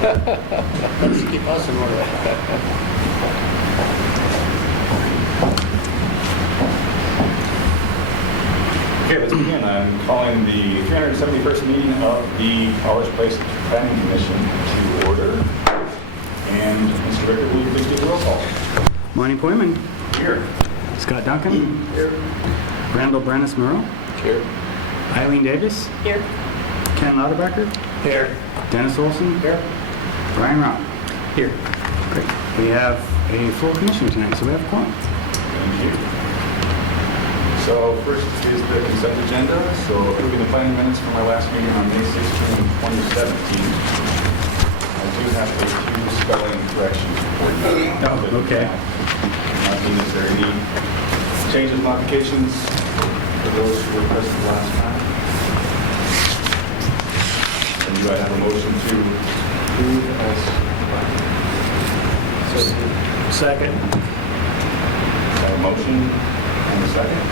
Let's keep us in order. Okay, let's begin. I'm calling the 371st meeting of the College Place Planning Commission to order. And Mr. Ricker, will you please do the roll call? Monty Poyman. Here. Scott Duncan. Here. Randall Brennis Murrow. Here. Eileen Davis. Here. Ken Lauterbacher. Here. Dennis Olson. Here. Brian Robb. Here. Great. We have a full commission tonight, so we have a quorum. Thank you. So first is the consent agenda. So approving the planning minutes from our last meeting on May 16, 2017. I do have a few spelling corrections for you. Oh, okay. Is there any changes, modifications for those who were present last time? And do I have a motion to approve as Second. I have a motion and a second.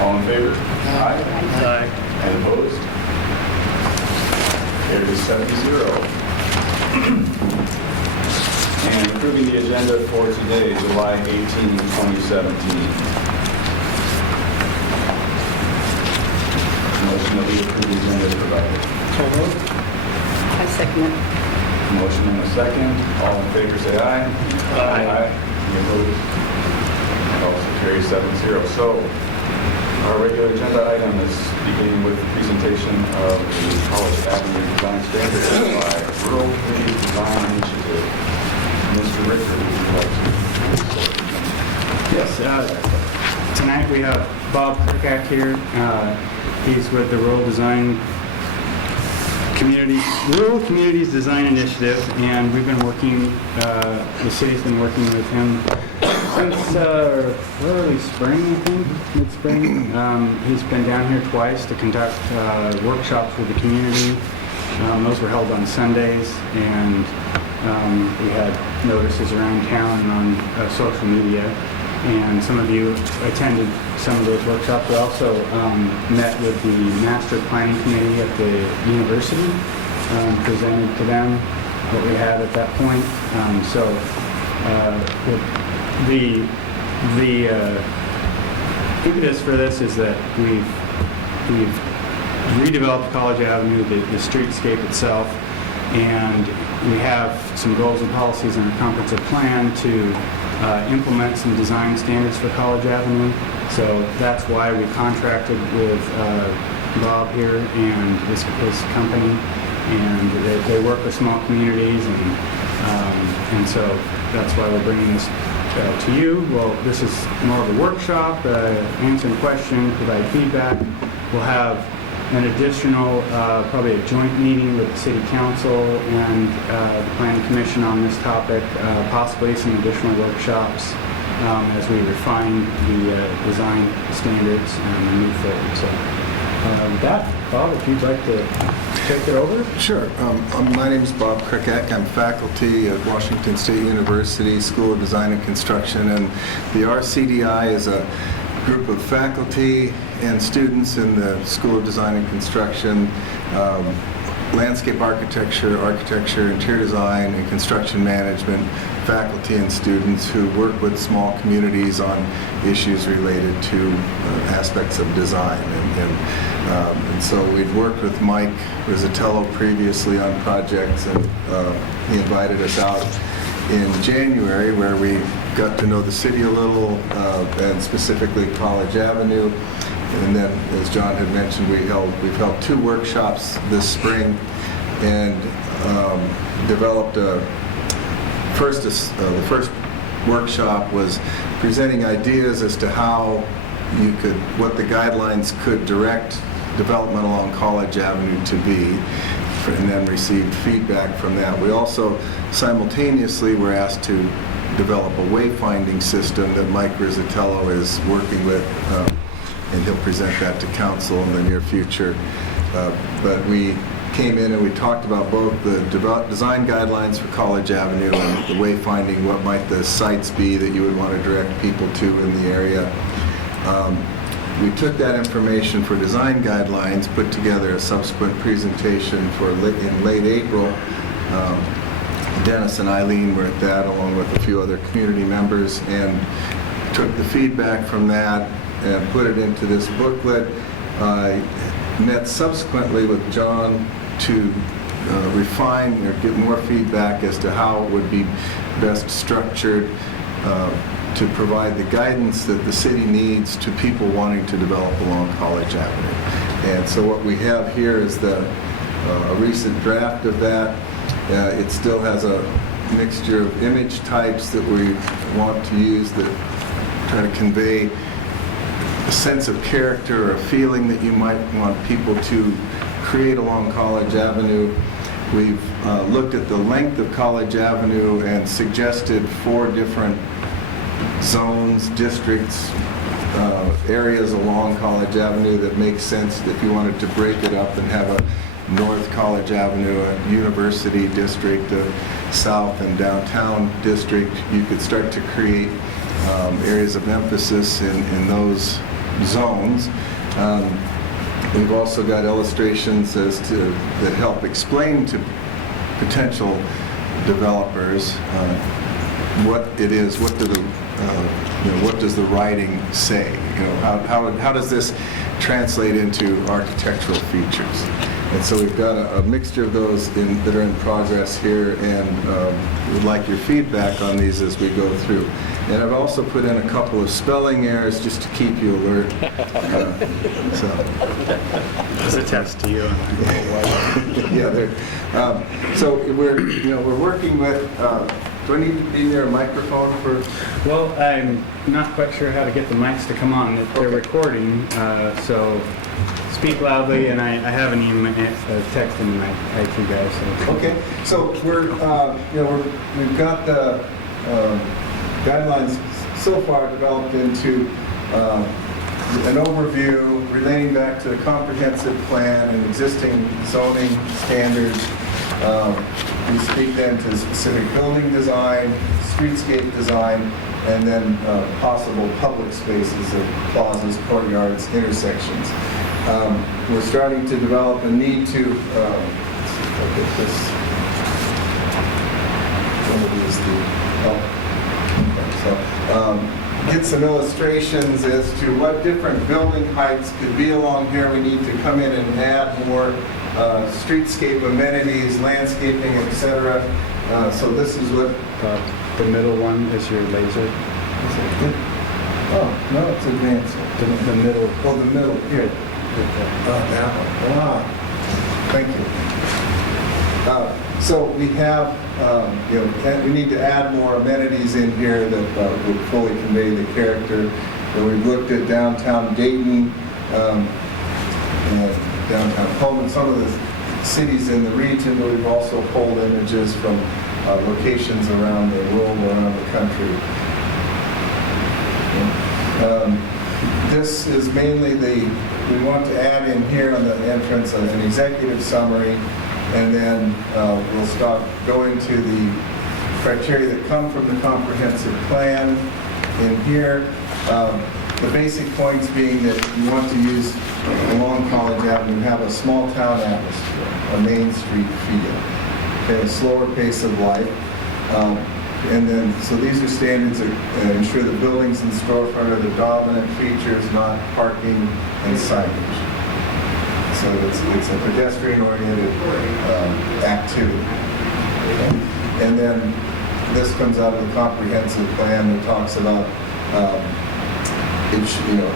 All in favor? Aye. Aye. And opposed? Carries 7-0. And approving the agenda for today, July 18, 2017. Motion that we approve the agenda is provided. So moved. I second it. Motion and a second. All in favor say aye. Aye. Any opposed? That also carries 7-0. So our regular agenda item is beginning with the presentation of the College Avenue Design Standards by Rural Community Design Initiative. Mr. Richter, would you like to? Yes. Tonight we have Bob Kirkak here. He's with the Rural Communities Design Initiative, and we've been working. The city's been working with him since early spring, I think, mid-spring. He's been down here twice to conduct workshops with the community. Those were held on Sundays, and we had notices around town and on social media. And some of you attended some of those workshops. We also met with the Master Planning Committee at the university, presented to them what we had at that point. The impetus for this is that we've redeveloped College Avenue, the streetscape itself, and we have some goals and policies in our comprehensive plan to implement some design standards for College Avenue. So that's why we contracted with Bob here and his company, and they work with small communities, and so that's why we're bringing this to you. Well, this is more of a workshop, answering questions, provide feedback. We'll have an additional, probably a joint meeting with the City Council and the Planning Commission on this topic, possibly some additional workshops as we refine the design standards and move forward. So with that, Bob, if you'd like to take it over. Sure. My name is Bob Kirkak. I'm faculty at Washington State University School of Design and Construction, and the RCDI is a group of faculty and students in the School of Design and Construction, landscape architecture, interior design, and construction management faculty and students who work with small communities on issues related to aspects of design. And so we've worked with Mike Rizzatello previously on projects, and he invited us out in January where we got to know the city a little, and specifically College Avenue. And then, as John had mentioned, we've held 2 workshops this spring and developed the first workshop was presenting ideas as to what the guidelines could direct development along College Avenue to be, and then received feedback from that. We also simultaneously were asked to develop a wayfinding system that Mike Rizzatello is working with, and he'll present that to council in the near future. But we came in and we talked about both the design guidelines for College Avenue and the wayfinding, what might the sites be that you would want to direct people to in the area. We took that information for design guidelines, put together a subsequent presentation in late April, Dennis and Eileen were at that, along with a few other community members, and took the feedback from that and put it into this booklet. I met subsequently with John to refine or get more feedback as to how it would be best structured to provide the guidance that the city needs to people wanting to develop along College Avenue. And so what we have here is a recent draft of that. It still has a mixture of image types that we want to use that try to convey a sense of character or a feeling that you might want people to create along College Avenue. We've looked at the length of College Avenue and suggested 4 different zones, districts, areas along College Avenue that make sense if you wanted to break it up and have a North College Avenue, a University District, a South and Downtown District. You could start to create areas of emphasis in those zones. We've also got illustrations that help explain to potential developers what it is, what does the writing say? How does this translate into architectural features? And so we've got a mixture of those that are in progress here, and we'd like your feedback on these as we go through. And I've also put in a couple of spelling errors just to keep you alert. It's a test to you. Yeah, so we're working with. Do I need to be near a microphone for? Well, I'm not quite sure how to get the mics to come on. They're recording, so speak loudly, and I have an email, text in my IT guy. So. Okay, so we've got the guidelines so far developed into an overview relating back to the comprehensive plan and existing zoning standards. We speak then to specific building design, streetscape design, and then possible public spaces of plazas, courtyards, intersections. We're starting to develop a need to, let's see if I get this, one of these, get some illustrations as to what different building heights could be along here. We need to come in and add more streetscape amenities, landscaping, etc. So this is what... the middle one is your laser. Oh, no, it's advanced. The middle. Oh, the middle, here. Oh, that one. Wow. Thank you. So we have, we need to add more amenities in here that would fully convey the character. And we've looked at downtown Dayton, downtown Pullman, some of the cities in the region, but we've also pulled images from locations around the world, around the country. This is mainly we want to add in here on the entrance an executive summary, and then we'll start going to the criteria that come from the comprehensive plan in here. The basic points being that you want to use along College Avenue, have a small town atmosphere, a Main Street feel, okay, a slower pace of life. And then, so these are standards that ensure that buildings and storefront are the dominant features, not parking and signage. So it's a pedestrian-oriented activity. Okay? And then this comes out of the comprehensive plan that talks about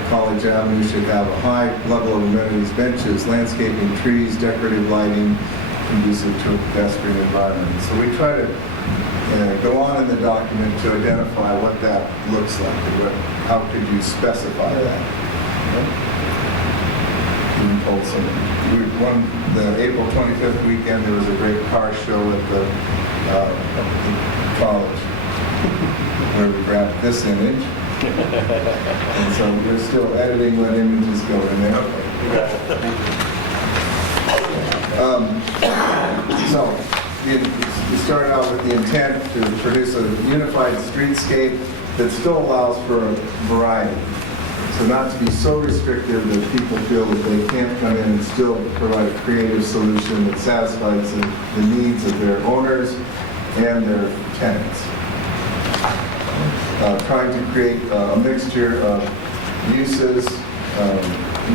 College Avenue should have a high level of amenities, benches, landscaping, trees, decorative lighting, conducive to a pedestrian environment. So we try to go on in the document to identify what that looks like, and how could you specify that. The April 25th weekend, there was a great car show at the college where we grabbed this image. And so we're still editing what images go in there. So we started out with the intent to produce a unified streetscape that still allows for a variety. So not to be so restrictive that people feel that they can't come in and still provide a creative solution that satisfies the needs of their owners and their tenants. Trying to create a mixture of uses.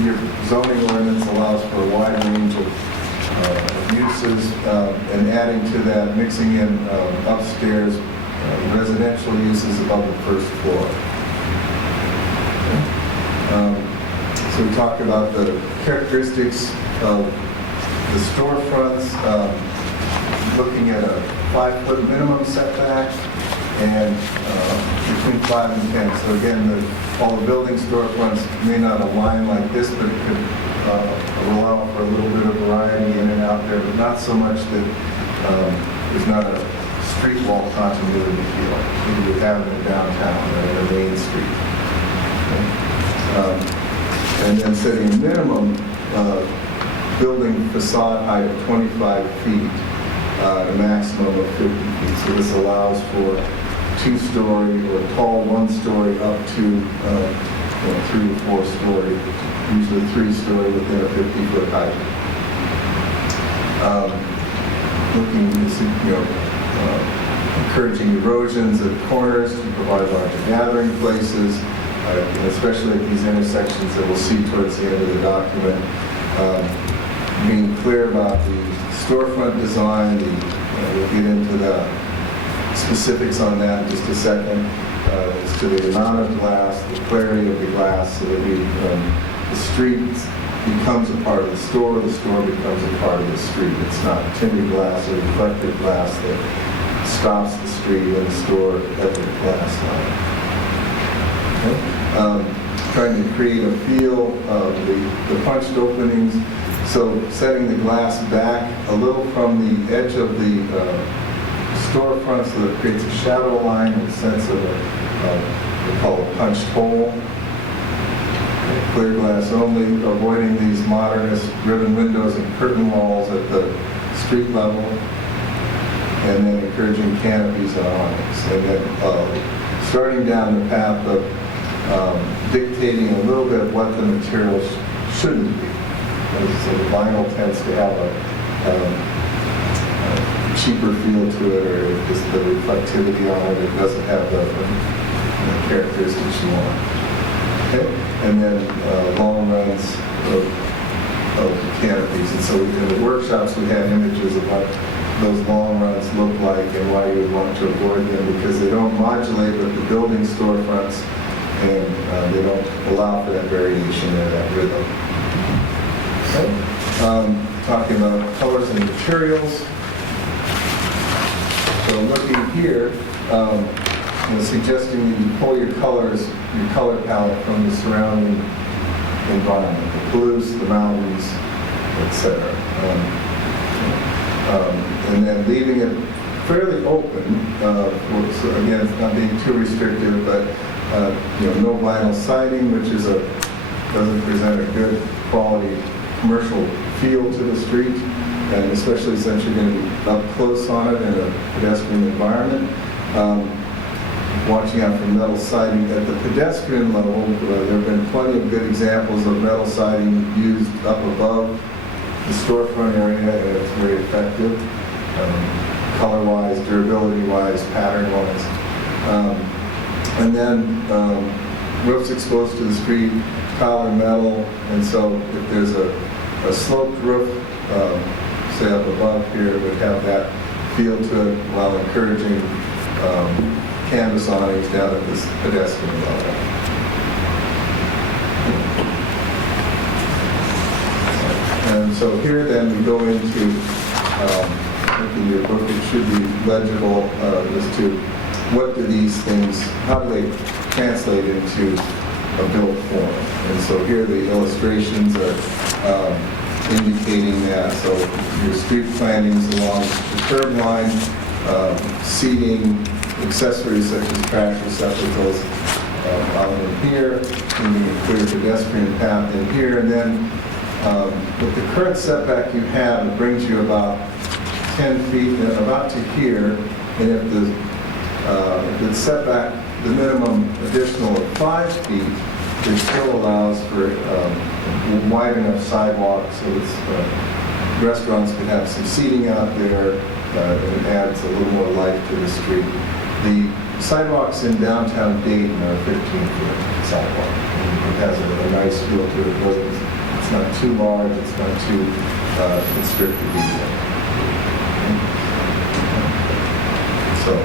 Your zoning ordinance allows for a wide range of uses, and adding to that, mixing in upstairs residential uses above the first floor. So we talked about the characteristics of the storefronts, looking at a 5-foot minimum setback and between 5 and 10. So again, all the building storefronts may not align like this, but it could allow for a little bit of variety in and out there, but not so much that there's not a street wall continuity feel that you would have in a downtown or in a main street. And then setting a minimum building facade height of 25 feet, a maximum of 50 feet. So this allows for 2-story or tall 1-story up to 3 to 4-story, usually 3-story within a 50-foot height. Looking to see, encouraging erosions at corners to provide larger gathering places, especially at these intersections that we'll see towards the end of the document. Being clear about the storefront design, we'll get into the specifics on that in just a second, as to the amount of glass, the clarity of the glass, so that the street becomes a part of the store becomes a part of the street. It's not tinted glass or reflective glass that stops the street and the store at the glass line. Okay. Trying to create a feel of the punched openings, so setting the glass back a little from the edge of the storefront so that it creates a shadow line in the sense of we call a punched hole. Clear glass only, avoiding these modernist ribbon windows and curtain walls at the street level, and then encouraging canopies and awnings. And then starting down the path of dictating a little bit what the materials shouldn't be. So the vinyl tends to have a cheaper feel to it, or just the reflectivity on it. It doesn't have the characteristics you want. Okay? And then long runs of canopies. And so in the workshops we had images of what those long runs look like and why you would want to avoid them, because they don't modulate with the building storefronts, and they don't allow for that variation or that rhythm. Okay. Talking about colors and materials. So looking here, suggesting that you pull your colors, your color palette from the surrounding environment, the blues, the mountains, etc. And then leaving it fairly open, so again, it's not being too restrictive, but no vinyl siding, which doesn't present a good quality commercial feel to the street, and especially since you're going to be up close on it in a pedestrian environment. Watching out for metal siding at the pedestrian level. There have been plenty of good examples of metal siding used up above the storefront area, and it's very effective, color-wise, durability-wise, pattern-wise. And then roofs exposed to the street, tile and metal, and so if there's a sloped roof, say up above here, it would have that feel to it while encouraging canvas awnings down at this pedestrian level. And so here then we go into, in your book it should be legible as to what do these things, how do they translate into a built form. And so here the illustrations are indicating that. So your street plantings along the curb line, seating, accessories such as trash receptacles out in here, leaving a clear pedestrian path in here, and then with the current setback you have, it brings you about 10 feet, about to here, and if the setback, the minimum additional of 5 feet, it still allows for wide enough sidewalks so that restaurants could have some seating out there, and adds a little more life to the street. The sidewalks in downtown Dayton are 15-foot sidewalk. It has a nice feel to it. It's not too large, it's not too constricted either. So, we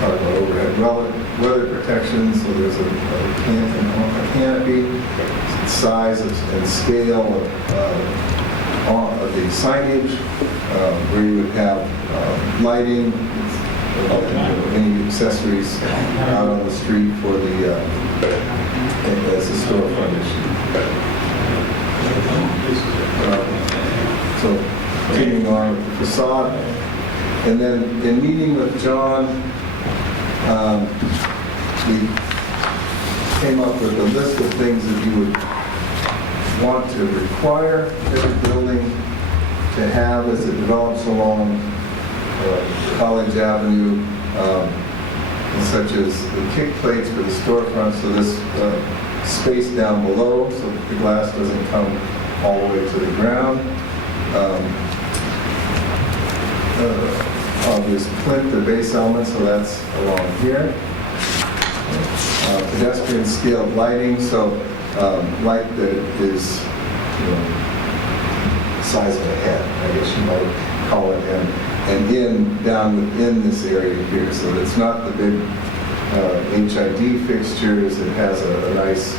talk about overhead weather protection, so there's a canopy, size and scale of the signage, where you would have lighting, any accessories out on the street for the, as a store frontage. So, continuing on with the facade. And then in meeting with John, we came up with a list of things that you would want to require every building to have as it develops along College Avenue, such as the kick plates for the storefront, so this space down below so that the glass doesn't come all the way to the ground. Obvious plinth, the base element, so that's along here. Pedestrian scaled lighting, so light that is, size of a head, I guess you might call it, and down within this area here, so it's not the big HID fixtures. It has a nice,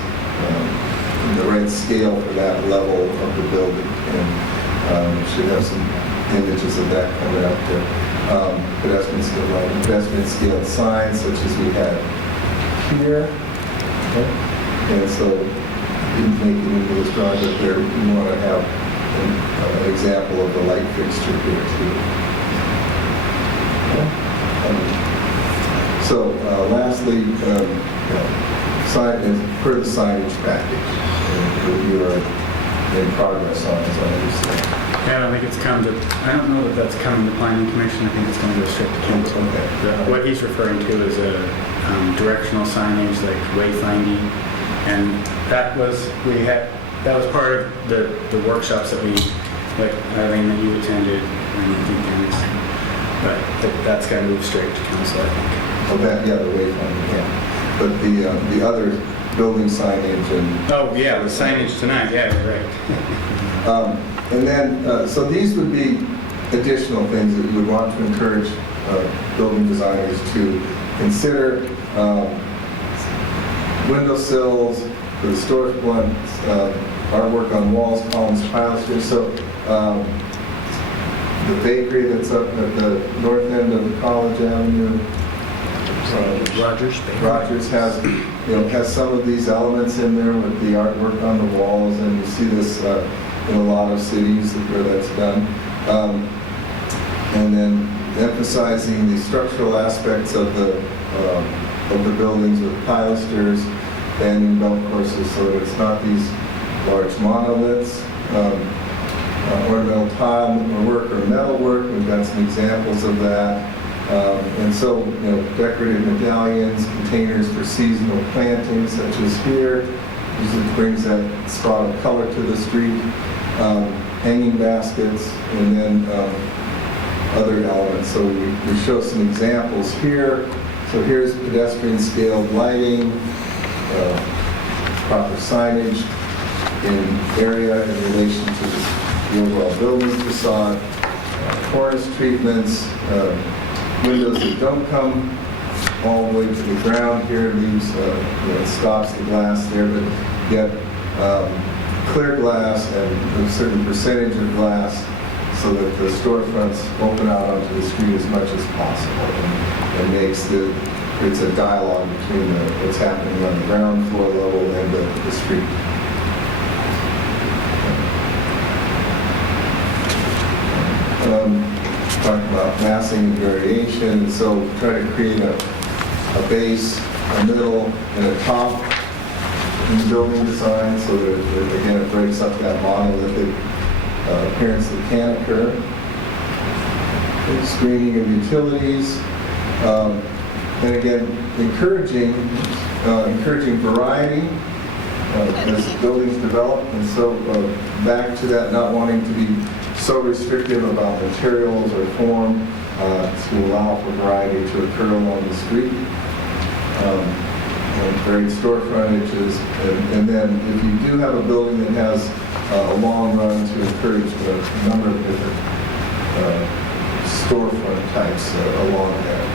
the right scale for that level of the building, and should have some images of that coming up there. Pedestrian scale lighting, pedestrian scaled signs such as we had here. Okay. And so didn't make it into this drawing, but there we want to have an example of the light fixture here too. Okay. So lastly, per the signage package that you are in progress on, as I understand. Yeah, I don't think it's come to, I don't know that that's coming to planning commission. I think it's going to go straight to council. Okay. What he's referring to is a directional signage like wayfinding, and that was part of the workshops that we, like Eileen, that you attended, and I think Dennis, but that's got to move straight to council, I think. Oh, that, yeah, the wayfinding, yeah. But the other building signage and... Oh, yeah, the signage tonight, yeah, right. And then, so these would be additional things that you would want to encourage building designers to consider. Windowsills for the storefront, artwork on walls, columns, pilasters. So the bakery that's up at the north end of College Avenue, Rogers has, has some of these elements in there with the artwork on the walls, and you see this in a lot of cities where that's done. And then emphasizing the structural aspects of the buildings with pilasters, banding belt courses, so that it's not these large monoliths. Ornamental tile work or metal work, we've got some examples of that. And so, decorative medallions, containers for seasonal plantings, such as here. Usually brings that spot of color to the street. Hanging baskets, and then other elements. So we show some examples here. So here's pedestrian scaled lighting, proper signage in area in relation to the overall building facade, cornice treatments, windows that don't come all the way to the ground here, leaves, it stops the glass there, but get clear glass and a certain percentage of glass so that the storefronts open out onto the street as much as possible, and creates a dialogue between what's happening on the ground floor level and the street. Talking about massing and variation, so try to create a base, a middle, and a top in the building design, so that again it breaks up that monolithic appearance that can occur. Screening of utilities, and again encouraging variety as buildings develop, and so back to that not wanting to be so restrictive about materials or form, to allow for variety to occur along the street. And great store frontages, and then if you do have a building that has a long run, to encourage a number of different storefront types along there.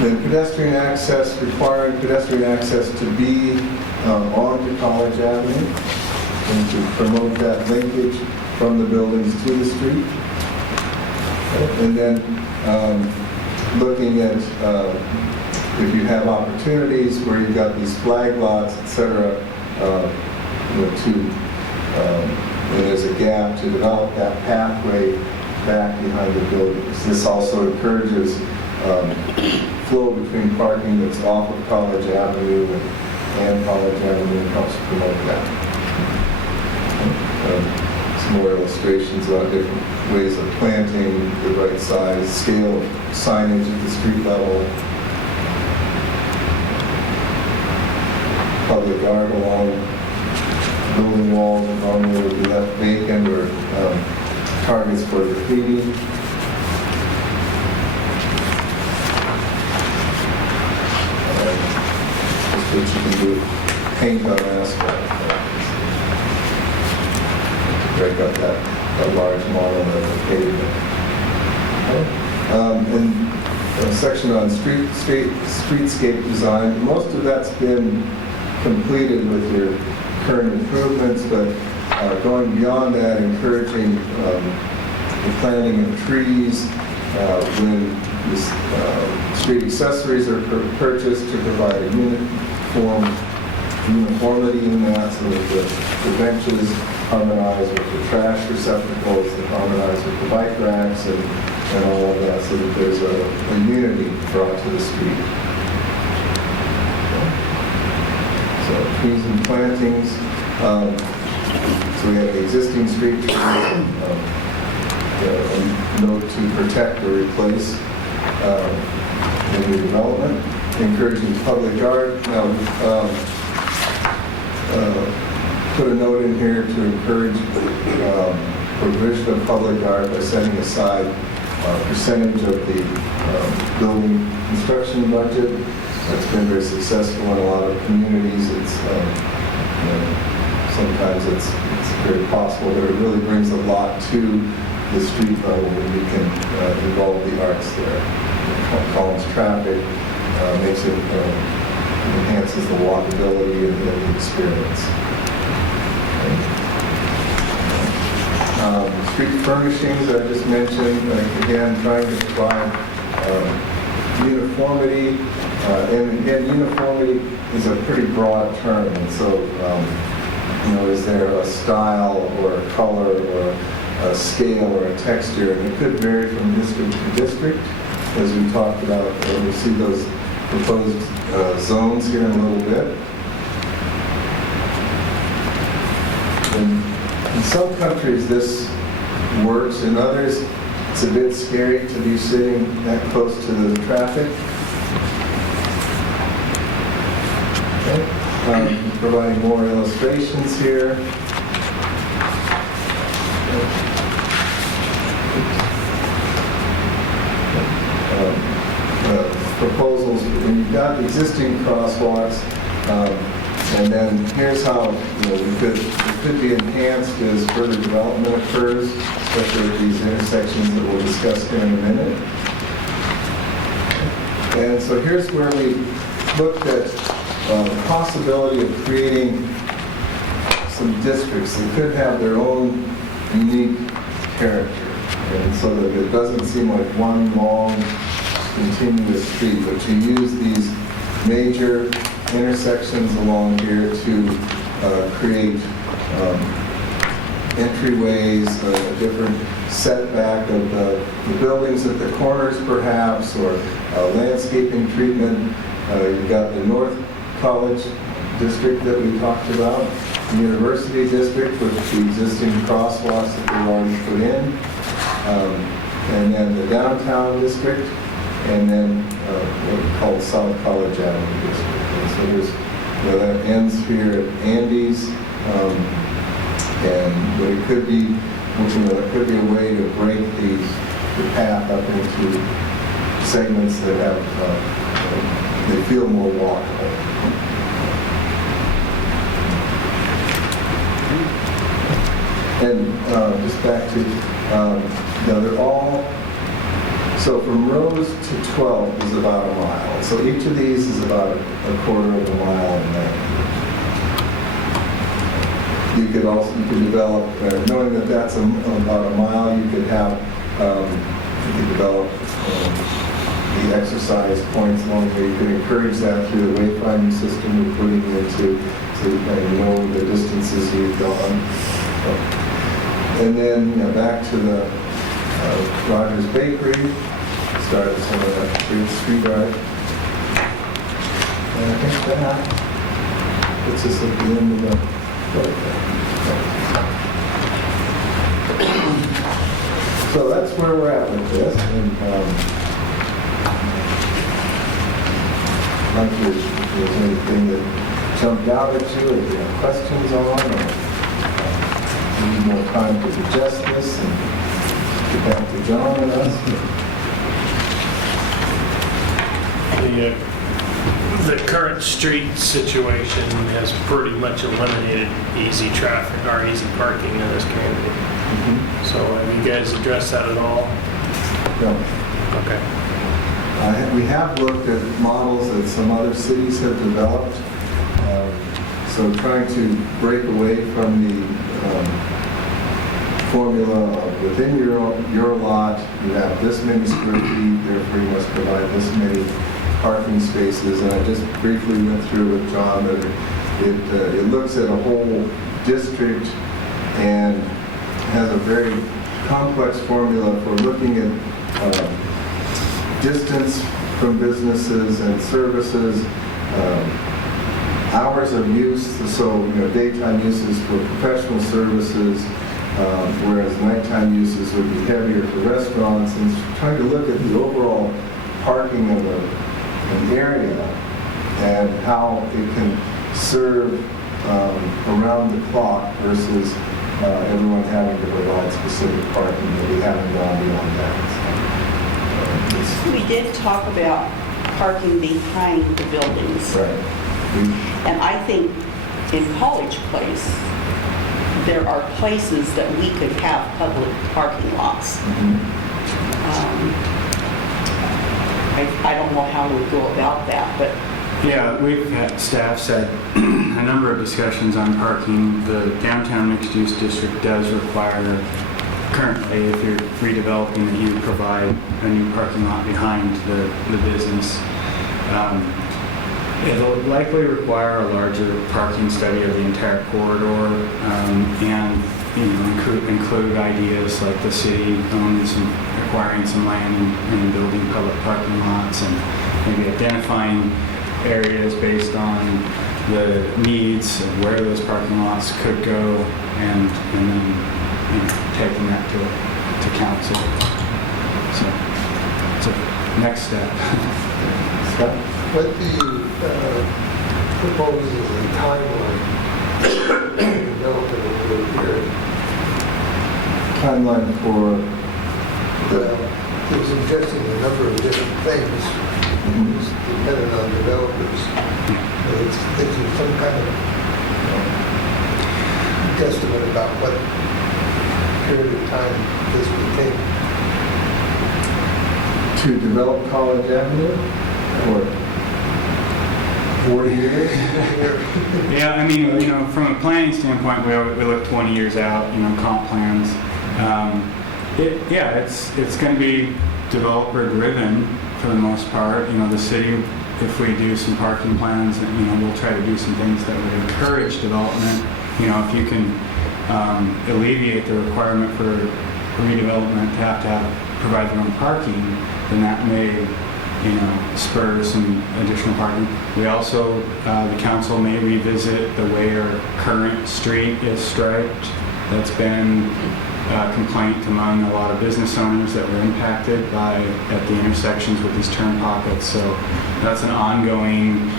Then pedestrian access, requiring pedestrian access to be onto College Avenue, and to promote that linkage from the buildings to the street. And then looking at if you have opportunities where you've got these flag lots, etc., and there's a gap, to develop that pathway back behind the buildings. This also encourages flow between parking that's off of College Avenue and College Avenue, and helps promote that. Some more illustrations about different ways of planting, the right size, scale, signage at the street level, public art along building walls that normally would be left vacant, or targets for graffiti. Just what you can do, paint on asphalt. Break up that large model of the pavement. And a section on streetscape design. Most of that's been completed with your current improvements, but going beyond that, encouraging the planting of trees when street accessories are purchased, to provide a uniformity in that, so that the benches harmonize with the trash receptacles, that harmonize with the bike racks, and all of that, so that there's a unity brought to the street. So trees and plantings. So we have the existing street trees, a note to protect or replace in new development. Encouraging public art. Now, put a note in here to encourage provision of public art by setting aside a percentage of the building construction budget. That's been very successful in a lot of communities. It's sometimes it's very possible, but it really brings a lot to the street level when we can involve the arts there. It calms traffic, makes it enhances the walkability and the experience. Street furnishings, I just mentioned, again, trying to provide uniformity. And again, uniformity is a pretty broad term, and so, is there a style or a color or a scale or a texture? And it could vary from district to district, as we talked about. We'll see those proposed zones here in a little bit. In some countries this works, in others it's a bit scary to be sitting that close to the traffic. Okay. Providing more illustrations here. Proposals, when you've got existing crosswalks, and then here's how it could be enhanced as further development occurs, especially at these intersections that we'll discuss here in a minute. And so here's where we looked at the possibility of creating some districts that could have their own unique character, and so that it doesn't seem like one long continuous street, but you use these major intersections along here to create entryways, a different setback of the buildings at the corners perhaps, or landscaping treatment. You've got the North College district that we talked about, the University district with the existing crosswalks that we've already put in, and then the downtown district, and then what we call South College Avenue district. And so there's, that ends here at Andes, but it could be there could be a way to break the path up into segments that have, they feel more walkable. And just back to, they're all, so from Rose to 12 is about a mile. So each of these is about a quarter of a mile in length. You could develop, knowing that that's about a mile, you could have, you could develop the exercise points along there. You could encourage that through the wayfinding system you're putting into, so you kind of know the distances you've gone. And then back to the Rogers Bakery, start at some of that street art. And I think that puts us at the end of the so that's where we're at with this. And like if there's anything that jumped out at you, or you have questions on, or need more time to digest this and get back to John and us. The current street situation has pretty much eliminated easy traffic or easy parking in this community. So have you guys addressed that at all? No. Okay. We have looked at models that some other cities have developed. So trying to break away from the formula of within your lot, you have this many square feet, therefore you must provide this many parking spaces. And I just briefly went through with John that it looks at a whole district and has a very complex formula for looking at distance from businesses and services, hours of use, so daytime uses for professional services, whereas nighttime uses would be heavier for restaurants, and trying to look at the overall parking of an area and how it can serve around the clock versus everyone having to provide specific parking, that we haven't gone beyond that. We did talk about parking behind the buildings. Right. And I think in College Place, there are places that we could have public parking lots. I don't know how we go about that, but Yeah, we've had staffs had a number of discussions on parking. The downtown mixed-use district does require, currently, if you're redeveloping, that you provide a new parking lot behind the business. It'll likely require a larger parking study of the entire corridor, and include ideas like the city owns and acquiring some land and building public parking lots, and maybe identifying areas based on the needs of where those parking lots could go, and then taking that to council. So it's a next step. What do you propose as a timeline developing a little here? Timeline for the He was suggesting a number of different things, just depending on developers. It's some kind of guesstimate about what period of time this would take. to develop College Avenue, or 40 years? Yeah, I mean, from a planning standpoint, we look 20 years out, comp plans. It's going to be developer driven for the most part. The city, if we do some parking plans, we'll try to do some things that would encourage development. If you can alleviate the requirement for redevelopment to have provide their own parking, then that may spur some additional parking. We also, the council may revisit the way our current street is striped. That's been a complaint among a lot of business owners that were impacted at the intersections with these turn pockets. So that's an ongoing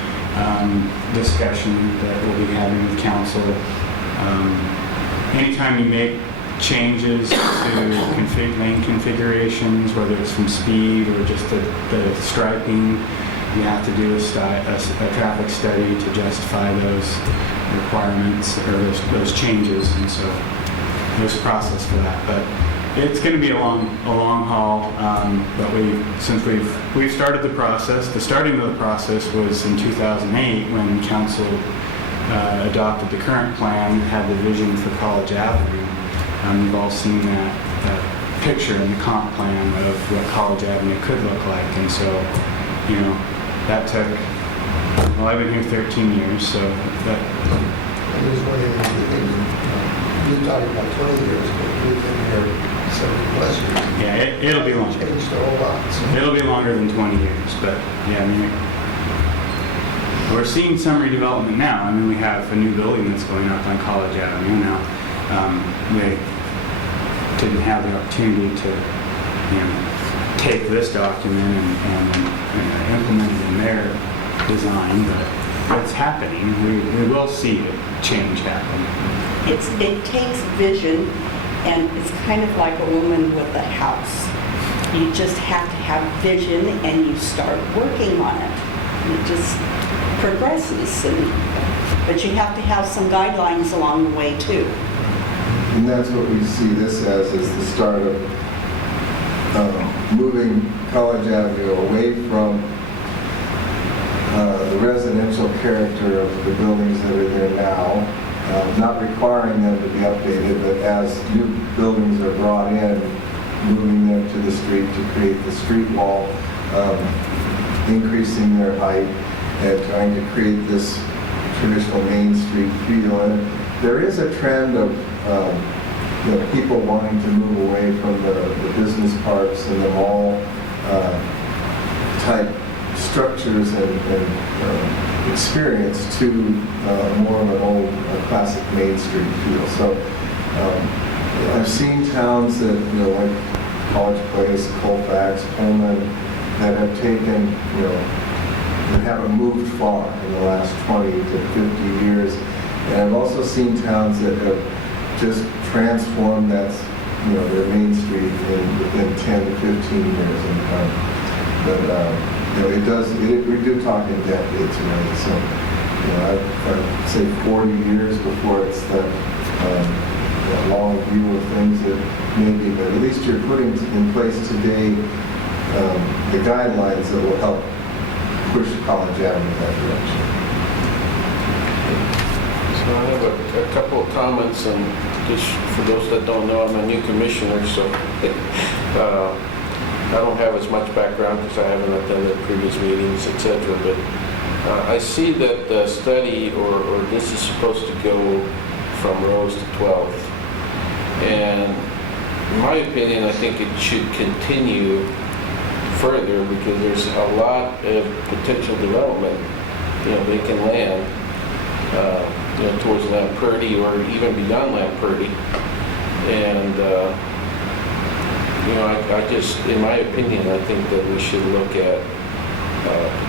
discussion that we'll be having with council. Anytime you make changes to lane configurations, whether it's from speed or just the striping, you have to do a traffic study to justify those requirements or those changes, and so there's a process for that. But it's going to be a long haul. But since we've started the process, the starting of the process was in 2008 when council adopted the current plan, had the vision for College Avenue. You've all seen that picture in the comp plan of what College Avenue could look like, and so, that took, well, I've been here 13 years, so that. And there's one of the things, you're talking about 20 years, but we've been here 70 plus years. Yeah, it'll be longer. Changed a whole lot. So. It'll be longer than 20 years, but yeah, we're seeing some redevelopment now. We have a new building that's going up on College Avenue now. They didn't have the opportunity to, take this document and implement it in their design, but it's happening. We will see a change happen. It takes vision, and it's kind of like a woman with a house. You just have to have vision, and you start working on it. It just progresses, but you have to have some guidelines along the way too. And that's what we see this as, is the start of moving College Avenue away from the residential character of the buildings that are there now, not requiring them to be updated, but as new buildings are brought in, moving them to the street to create the street wall, increasing their height, and trying to create this traditional Main Street feel. And there is a trend of people wanting to move away from the business parks and the mall type structures and experience to more of an old classic Main Street feel. So I've seen towns that, like College Place, Colfax, Pullman, that have taken, that haven't moved far in the last 20 to 50 years. And I've also seen towns that have just transformed that, their Main Street within 10 to 15 years. We do talk in decades, right? So, I'd say 40 years before it's that long view of things that maybe, but at least you're putting in place today the guidelines that will help push College Avenue in that direction. So I have a couple of comments, and just for those that don't know, I'm a new commissioner, so I don't have as much background because I haven't attended previous meetings, etc. But I see that the study, or this is supposed to go from Rose to 12th. And in my opinion, I think it should continue further because there's a lot of potential development, vacant land, towards Lamperti or even beyond Lamperti. And, I just, in my opinion, I think that we should look at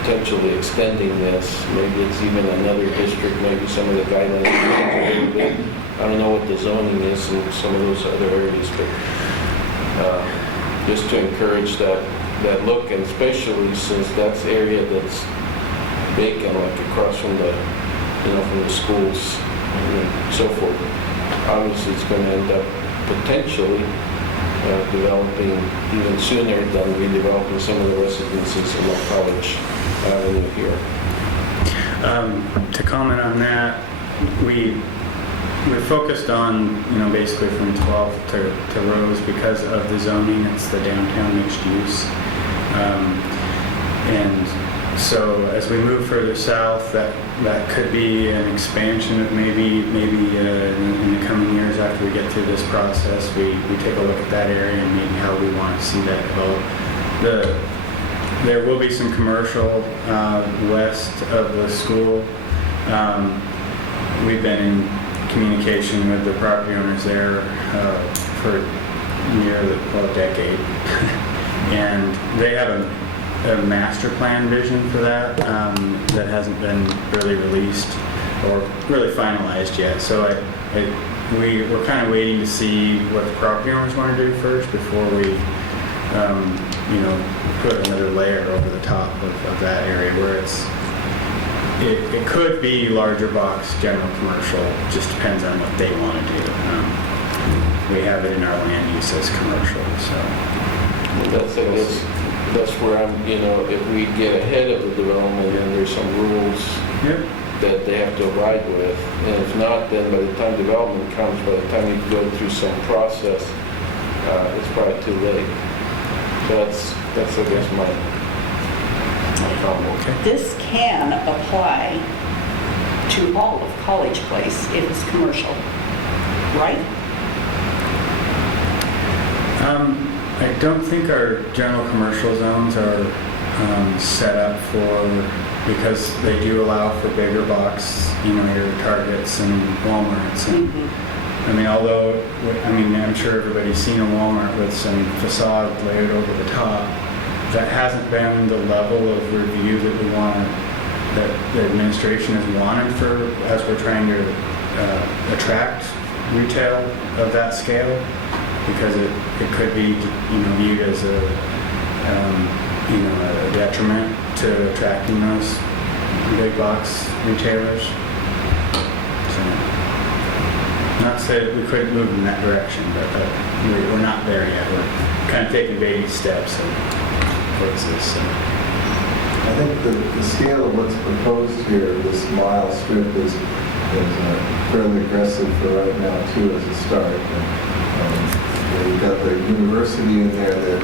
potentially extending this. Maybe it's even another district, maybe some of the guidelines change a little bit. I don't know what the zoning is in some of those other areas, but just to encourage that look, and especially since that's area that's vacant, like across from the, from the schools and so forth. Obviously, it's going to end up potentially developing even sooner than redeveloping some of the residences along College Avenue here. To comment on that, we're focused on, basically from 12th to Rose because of the zoning. It's the downtown mixed use. And so as we move further south, that could be an expansion of maybe in the coming years after we get through this process, we take a look at that area and maybe how we want to see that develop. There will be some commercial west of the school. We've been in communication with the property owners there for nearly a decade, and they have a master plan vision for that that hasn't been really released or really finalized yet. So we're kind of waiting to see what the property owners want to do first before we, put another layer over the top of that area where it could be larger box, general commercial, just depends on what they want to do. We have it in our land use as commercial, so. That's where I'm, if we get ahead of the development and there's some rules Yep. that they have to abide with, and if not, then by the time development comes, by the time you go through some process, it's probably too late. So that's I guess my comment. This can apply to all of College Place if it's commercial, right? I don't think our general commercial zones are set up because they do allow for bigger box, your Targets and Walmarts. And, I mean, I'm sure everybody's seen a Walmart with some facade layered over the top. That hasn't been the level of review that we want, that the administration has wanted as we're trying to attract retail of that scale, because it could be, viewed as a detriment to attracting those big box retailers. So, not to say that we couldn't move in that direction, but we're not there yet. We're kind of taking baby steps towards this. So. I think the scale of what's proposed here, this mile strip, is fairly aggressive for right now too as a start. You've got the university in there that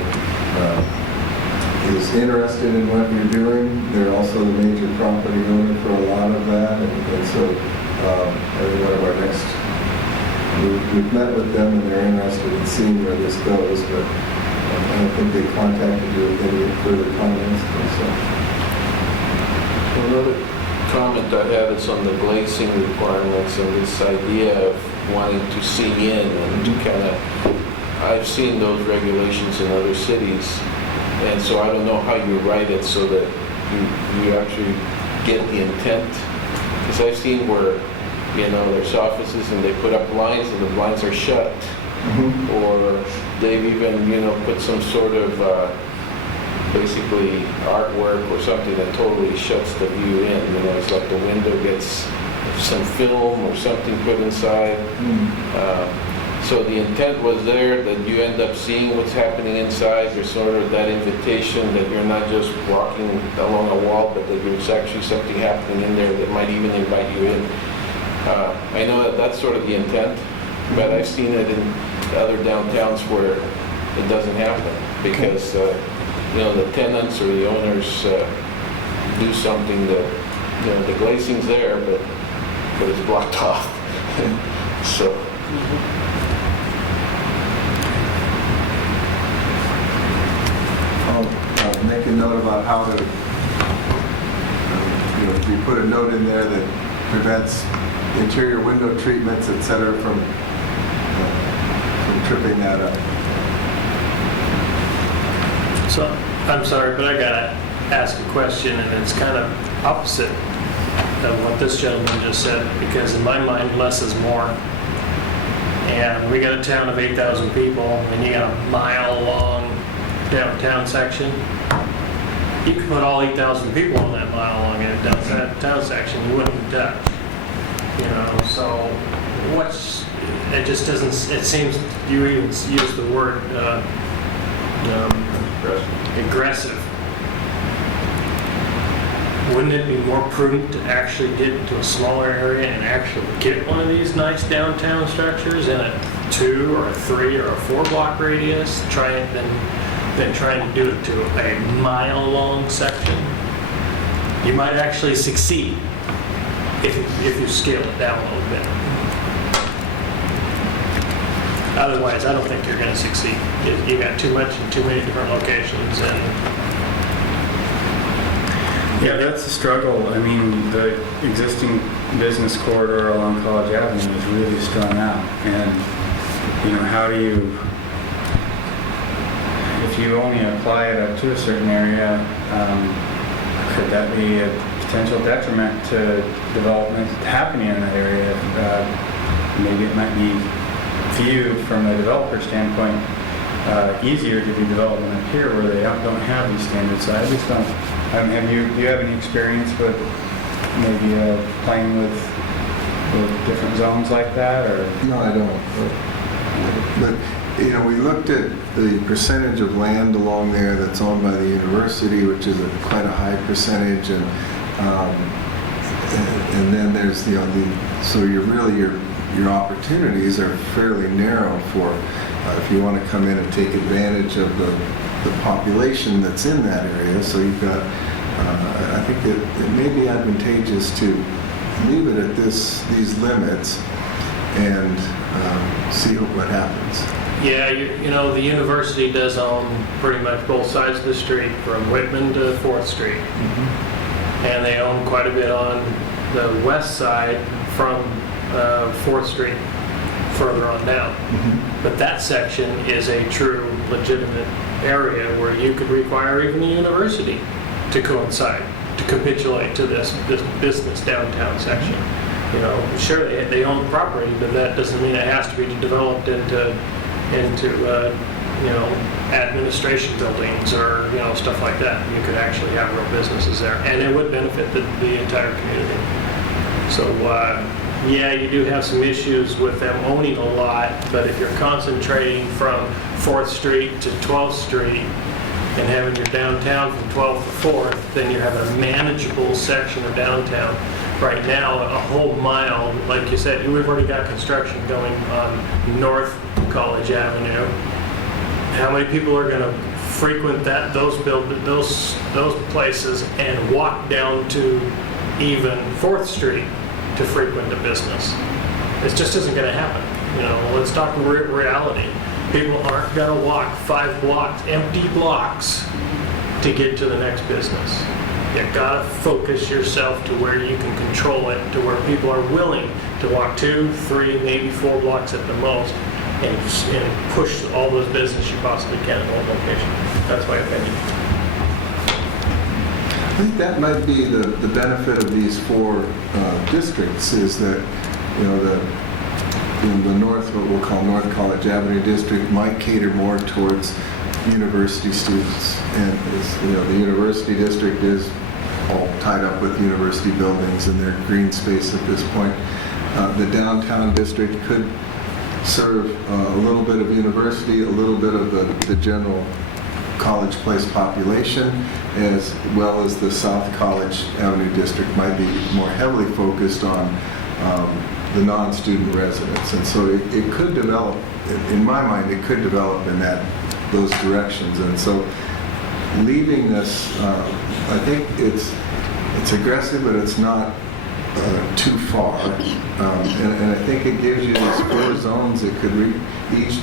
is interested in what you're doing. They're also the major property owner for a lot of that, and so one of our next, we've met with them and they're interested in seeing where this goes, but I don't think they contacted you with any further comments. So. Another comment I have is on the glazing requirements and this idea of wanting to see in and to kind of, I've seen those regulations in other cities, and so I don't know how you write it so that you actually get the intent. Because I've seen where, there's offices and they put up blinds and the blinds are shut. Or they've even, put some sort of basically artwork or something that totally shuts the view in. It's like the window gets some film or something put inside. So the intent was there that you end up seeing what's happening inside. There's sort of that invitation that you're not just walking along a wall, but that there's actually something happening in there that might even invite you in. I know that's sort of the intent, but I've seen it in other downtowns where it doesn't happen because the tenants or the owners do something that the glazing's there, but it's blocked off. So. I'll make a note about how to, we put a note in there that prevents interior window treatments, et cetera, from tripping that up. So, I'm sorry, but I gotta ask a question, and it's kind of opposite of what this gentleman just said, because in my mind, less is more. And we got a town of 8,000 people, and you got a mile-long downtown section. You could put all 8,000 people on that mile-long downtown section, you wouldn't touch. So it just doesn't, it seems, you even use the word aggressive. Wouldn't it be more prudent to actually get into a smaller area and actually get one of these nice downtown structures in a 2 or a 3 or a 4 block radius, than trying to do it to a mile-long section? You might actually succeed if you scale it down a little bit. Otherwise, I don't think you're going to succeed. You got too much in too many different locations, and Yeah, that's a struggle. I mean, the existing business corridor along College Avenue is really strung out. And, how do you, if you only apply it up to a certain area, could that be a potential detriment to development happening in that area? maybe it might be viewed from a developer standpoint easier to do development up here where they don't have these standards. So I just don't. Do you have any experience with maybe playing with different zones like that, or? No, I don't. But we looked at the percentage of land along there that's owned by the university, which is quite a high percentage, and then there's so your opportunities are fairly narrow for if you want to come in and take advantage of the population that's in that area. So you've got, I think it may be advantageous to leave it at these limits and see what happens. Yeah, the university does own pretty much both sides of the street from Whitman to 4th Street. Mm-hmm. And they own quite a bit on the west side from 4th Street further on down. Mm-hmm. But that section is a true legitimate area where you could require even the university to coincide, to capitulate to this business downtown section. Sure, they own the property, but that doesn't mean it has to be developed into administration buildings or stuff like that. You could actually have real businesses there, and it would benefit the entire community. So yeah, you do have some issues with them owning a lot, but if you're concentrating from 4th Street to 12th Street and having your downtown from 12th to 4th, then you have a manageable section of downtown. Right now, a whole mile, like you said, we've already got construction going on North College Avenue. How many people are going to frequent those places and walk down to even 4th Street to frequent a business? It just isn't going to happen. Let's talk reality. People aren't going to walk 5 blocks, empty blocks, to get to the next business. You gotta focus yourself to where you can control it, to where people are willing to walk 2, 3, maybe 4 blocks at the most, and push all those business you possibly can in one location. That's my opinion. I think that might be the benefit of these 4 districts is that the North, what we'll call North College Avenue district, might cater more towards university students, and the university district is all tied up with university buildings and their green space at this point. The downtown district could serve a little bit of university, a little bit of the general College Place population, as well as the South College Avenue district might be more heavily focused on the non-student residents. And so it could develop, in my mind, it could develop in those directions. And so leaving this, I think it's aggressive, but it's not too far. And I think it gives you these 4 zones that could each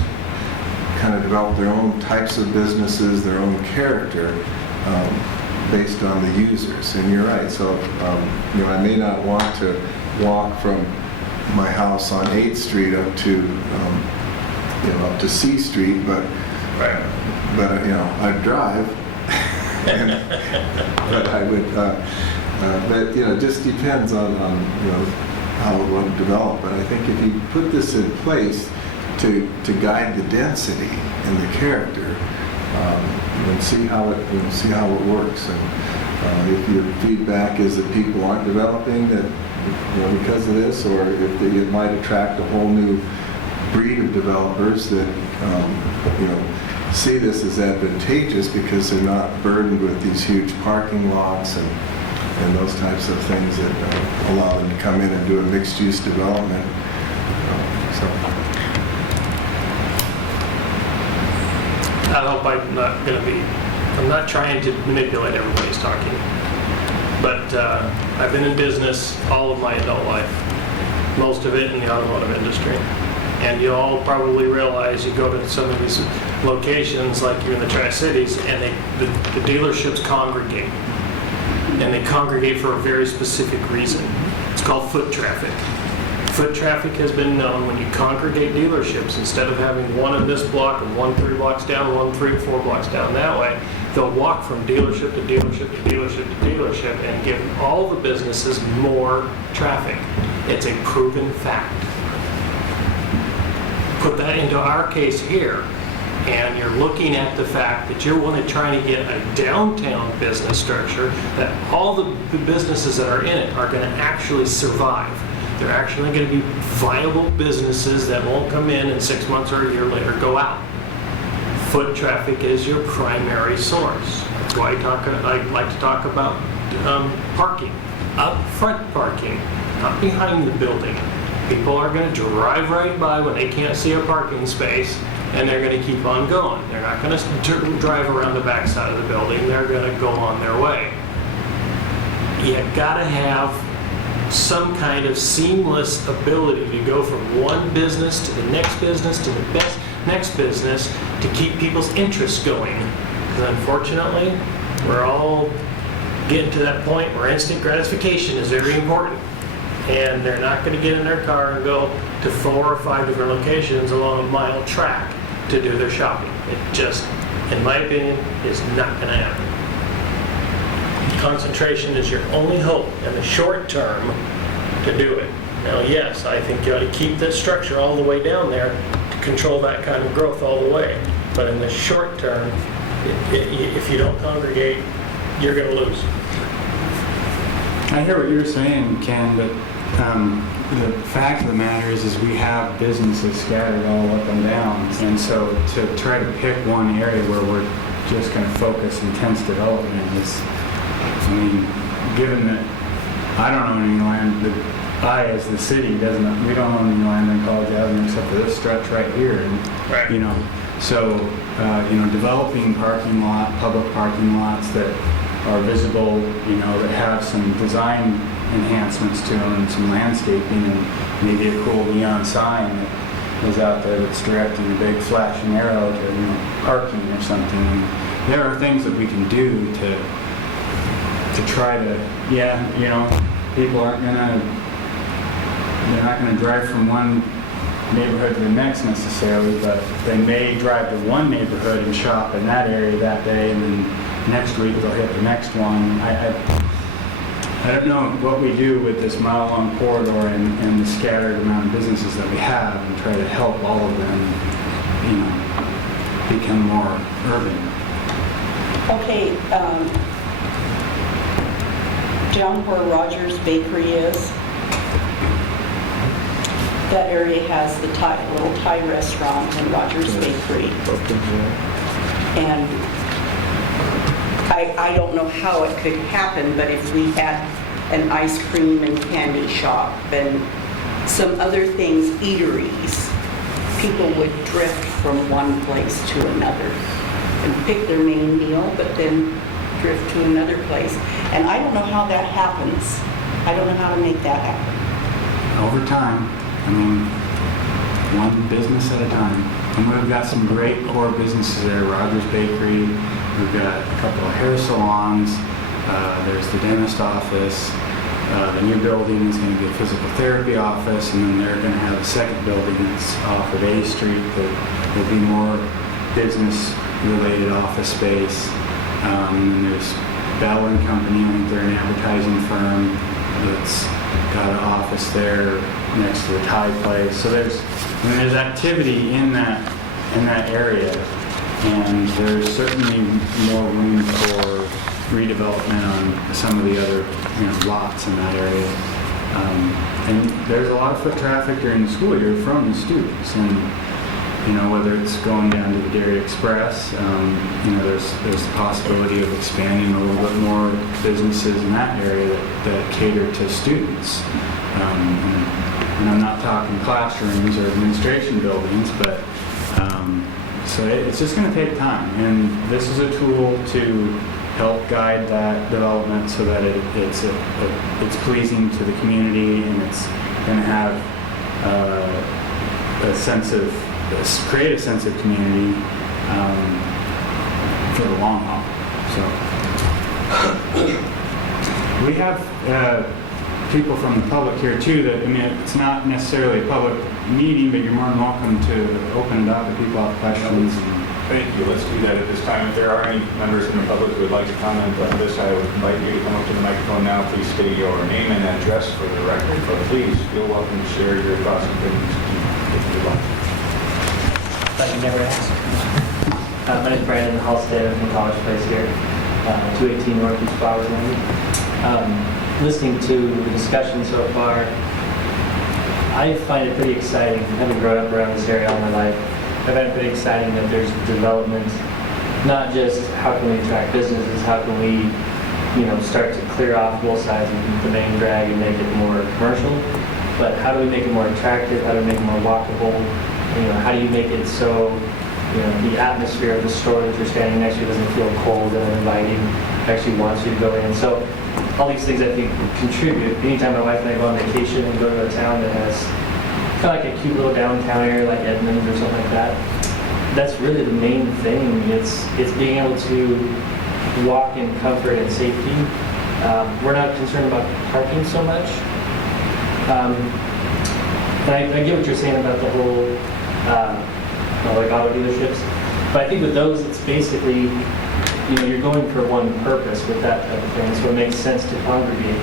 kind of develop their own types of businesses, their own character, based on the users. And you're right. So I may not want to walk from my house on 8th Street up to C Street, but I'd drive. But I would, but it just depends on how it will develop. But I think if you put this in place to guide the density and the character, and see how it works. And if your feedback is that people aren't developing that because of this, or if it might attract a whole new breed of developers that see this as advantageous because they're not burdened with these huge parking lots and those types of things that allow them to come in and do a mixed-use development. I hope I'm not trying to manipulate everybody's talking, but I've been in business all of my adult life, most of it in the automotive industry. And you all probably realize you go to some of these locations, like you're in the Tri-Cities, and the dealerships congregate. And they congregate for a very specific reason. It's called foot traffic. Foot traffic has been known when you congregate dealerships, instead of having one in this block and one 3 blocks down, one 3 or 4 blocks down that way, they'll walk from dealership to dealership to dealership to dealership and give all the businesses more traffic. It's a proven fact. put that into our case here, and you're looking at the fact that you're trying to get a downtown business structure that all the businesses that are in it are going to actually survive. They're actually going to be viable businesses that won't come in and 6 months or a year later go out. Foot traffic is your primary source. That's why I like to talk about parking, up front parking, not behind the building. People are going to drive right by when they can't see a parking space, and they're going to keep on going. They're not going to drive around the backside of the building. They're going to go on their way. You got to have some kind of seamless ability to go from one business to the next business to the next business to keep people's interests going. Because unfortunately, we're all getting to that point where instant gratification is very important. And they're not going to get in their car and go to 4 or 5 different locations along a mile track to do their shopping. It just, in my opinion, is not going to happen. Concentration is your only hope in the short term to do it. Now, yes, I think you ought to keep this structure all the way down there to control that kind of growth all the way. But in the short term, if you don't congregate, you're going to lose. I hear what you're saying, Ken, but the fact of the matter is we have businesses scattered all up and down. And so to try to pick one area where we're just going to focus intense development is, I mean, given that I don't own any land, that I, as the city, we don't own any land on College Avenue except for this stretch right here. And, Right. So, developing public parking lots that are visible, that have some design enhancements to them and some landscaping and maybe a cool neon sign that is out there that's directing a big flashing arrow to, parking or something. And there are things that we can do to try to, people they're not going to drive from one neighborhood to the next necessarily, but they may drive to one neighborhood and shop in that area that day, and then next week they'll hit the next one. I don't know what we do with this mile-long corridor and the scattered amount of businesses that we have and try to help all of them, become more urban. Okay, down where Rogers Bakery is, that area has the little Thai restaurant and Rogers Bakery. And I don't know how it could happen, but if we had an ice cream and candy shop and some other things, eateries, people would drift from one place to another and pick their main meal, but then drift to another place. And I don't know how that happens. I don't know how to make that happen. Over time. One business at a time. And we've got some great core businesses there. Rogers Bakery. We've got a couple of hair salons. There's the dentist office. The new building is going to be a physical therapy office, and then they're going to have a second building that's off of A Street that will be more business-related office space. And there's Bell and Company. I think they're an advertising firm that's got an office there next to the Thai place. So there's activity in that area, and there's certainly more room for redevelopment on some of the other lots in that area. And there's a lot of foot traffic during the school year from the students, and whether it's going down to the Dairy Express, there's the possibility of expanding a little bit more businesses in that area that cater to students. And I'm not talking classrooms or administration buildings, but so it's just going to take time. And this is a tool to help guide that development so that it's pleasing to the community, and it's going to have create a sense of community for the long haul. So we have people from the public here too. That it's not necessarily a public meeting, but you're more than welcome to open it up if people have questions. Thank you. Let's do that at this time. If there are any members in the public who would like to comment on this, I would invite you to come up to the microphone now. Please state your name and address for the record, but please feel welcome to share your thoughts and opinions if you'd like. Thought you never asked. My name is Brandon Halstead. I'm from College Place here, 218 Northeast Flowers Lane. Listening to the discussion so far, I find it pretty exciting, having grown up around this area all my life. I find it pretty exciting that there's development, not just how can we attract businesses, how can we, start to clear off both sides of the main drag and make it more commercial, but how do we make it more attractive, how do we make it more walkable, how do you make it so, the atmosphere of the store that you're standing next to doesn't feel cold and inviting, actually wants you to go in. So all these things I think contribute. Anytime my wife and I go on vacation and go to a town that has kind of like a cute little downtown area like Edmonds or something like that, that's really the main thing. It's being able to walk in comfort and safety. We're not concerned about parking so much. And I get what you're saying about the whole like auto dealerships, but I think with those it's basically you're going for one purpose with that type of thing, so it makes sense to congregate.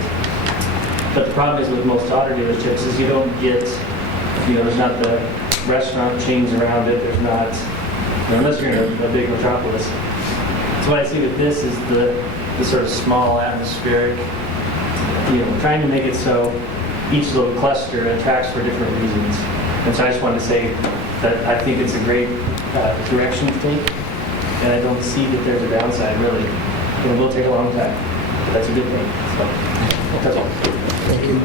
But the problem is with most auto dealerships is you don't get, there's not the restaurant chains around it, there's not, unless you're in a big metropolis. So what I see with this is the sort of small atmospheric, trying to make it so each little cluster attracts for different reasons. And so I just wanted to say that I think it's a great direction to take. And I don't see that there's a downside, really. It will take a long time, but that's a good thing. So, that's all. Thank you.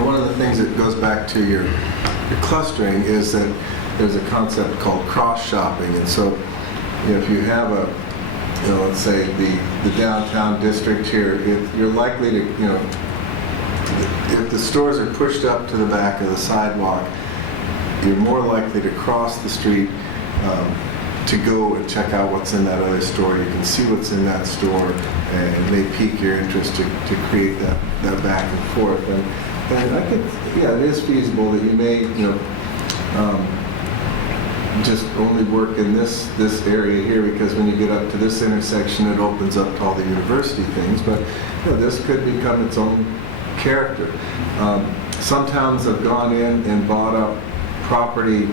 One of the things that goes back to your clustering is that there's a concept called cross-shopping. And so, if you have let's say the downtown district here, you're likely to, if the stores are pushed up to the back of the sidewalk, you're more likely to cross the street to go and check out what's in that other store. You can see what's in that store, and it may pique your interest to create that back and forth. And I think, it is feasible that you may, just only work in this area here, because when you get up to this intersection, it opens up to all the university things. But this could become its own character. Some towns have gone in and bought up property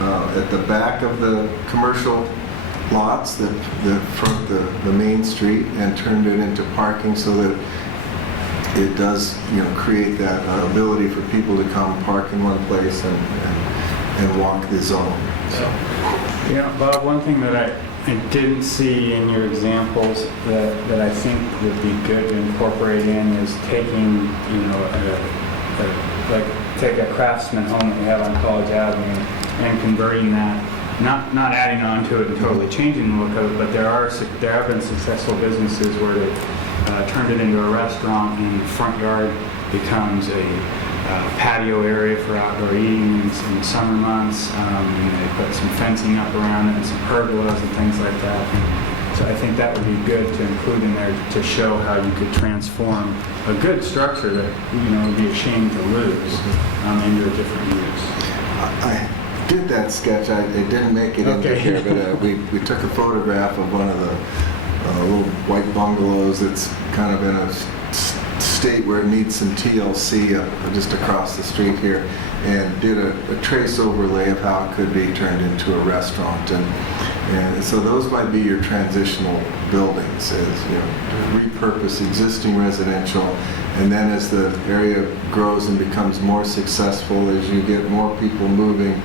at the back of the commercial lots that front the main street, and turned it into parking so that it does create that ability for people to come park in one place and walk the zone. So. Bob, one thing that I didn't see in your examples that I think would be good to incorporate in is taking, take a Craftsman home that we have on College Avenue and converting that, not adding on to it and totally changing the look of it, but there have been successful businesses where they turned it into a restaurant, and the front yard becomes a patio area for outdoor eating in the summer months. They put some fencing up around it and some pergolas and things like that. And so I think that would be good to include in there to show how you could transform a good structure that would be a shame to lose into a different use. I did that sketch. It didn't make it into here, but we took a photograph of one of the little white bungalows that's kind of in a state where it needs some TLC just across the street here, and did a trace overlay of how it could be turned into a restaurant. And so those might be your transitional buildings, as repurpose existing residential, and then as the area grows and becomes more successful, as you get more people moving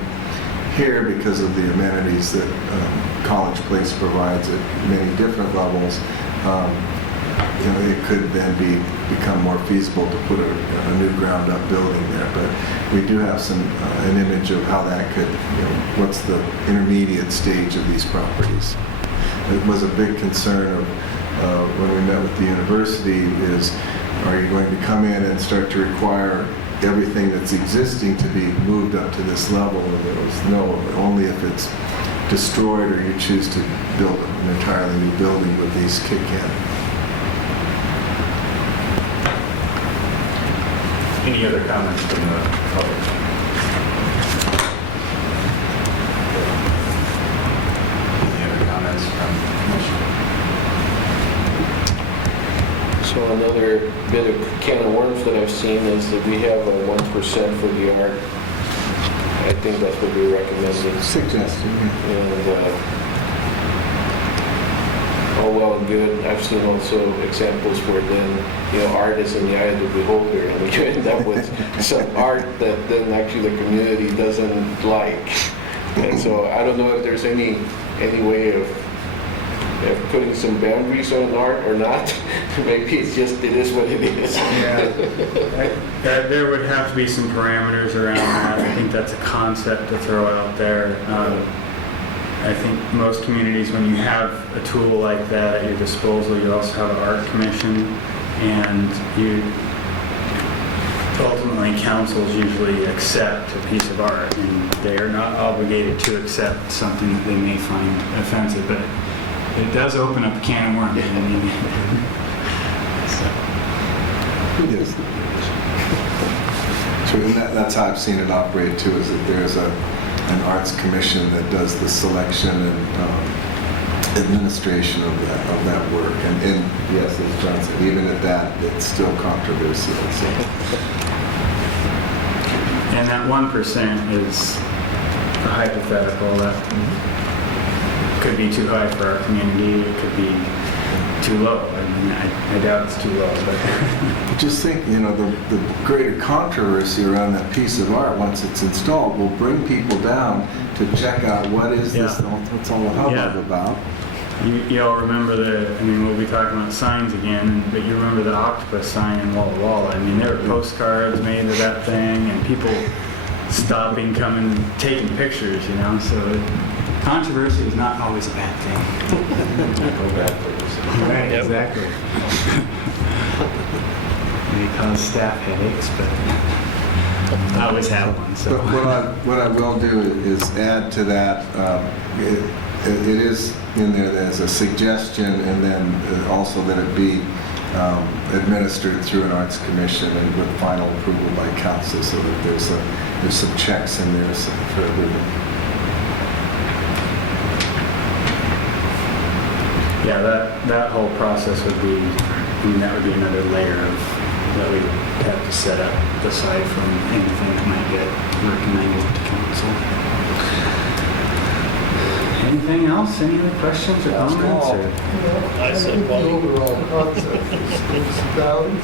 here because of the amenities that College Place provides at many different levels, it could then become more feasible to put a new ground-up building there. But we do have an image of how that could, what's the intermediate stage of these properties. It was a big concern of when we met with the university is, are you going to come in and start to require everything that's existing to be moved up to this level? And there was no, only if it's destroyed or you choose to build an entirely new building would these kick in. Any other comments from the public? Any other comments from the commission? So another bit of can of worms that I've seen is that we have a 1% for the art. I think that's what we recommended. Suggested, yeah. And all well and good. I've seen also examples where then, art is in the eye of the beholder, and you end up with some art that then actually the community doesn't like. And so I don't know if there's any way of putting some boundaries on art or not. Maybe it is what it is. Yeah, there would have to be some parameters around that. I think that's a concept to throw out there. I think most communities, when you have a tool like that at your disposal, you also have an art commission, and ultimately councils usually accept a piece of art, and they are not obligated to accept something that they may find offensive, but it does open up a can of worms. Yes. True, and that's how I've seen it operate too, is that there's an arts commission that does the selection and administration of that work. And yes, as John said, even at that, it's still controversial. So. And that 1% is a hypothetical. That could be too high for our community. It could be too low. I mean, I doubt it's too low. But just think, the greater controversy around that piece of art once it's installed will bring people down to check out what is this, what's all the hubbub about. You all remember we'll be talking about signs again, but you remember the octopus sign in Walla Walla. I mean, there were postcards made of that thing, and people stopping, coming, taking pictures, so controversy is not always a bad thing. Right, exactly. May cause staff headaches, but I always have one. So what I will do is add to that. It is in there as a suggestion, and then also that it be administered through an arts commission and with final approval by council, so that there's some checks in there for everyone. Yeah, that whole process would be, that would be another layer that we would have to set up aside from anything that might get recommended to council. Anything else? Any other questions or comments? I said, The overall concept is sound.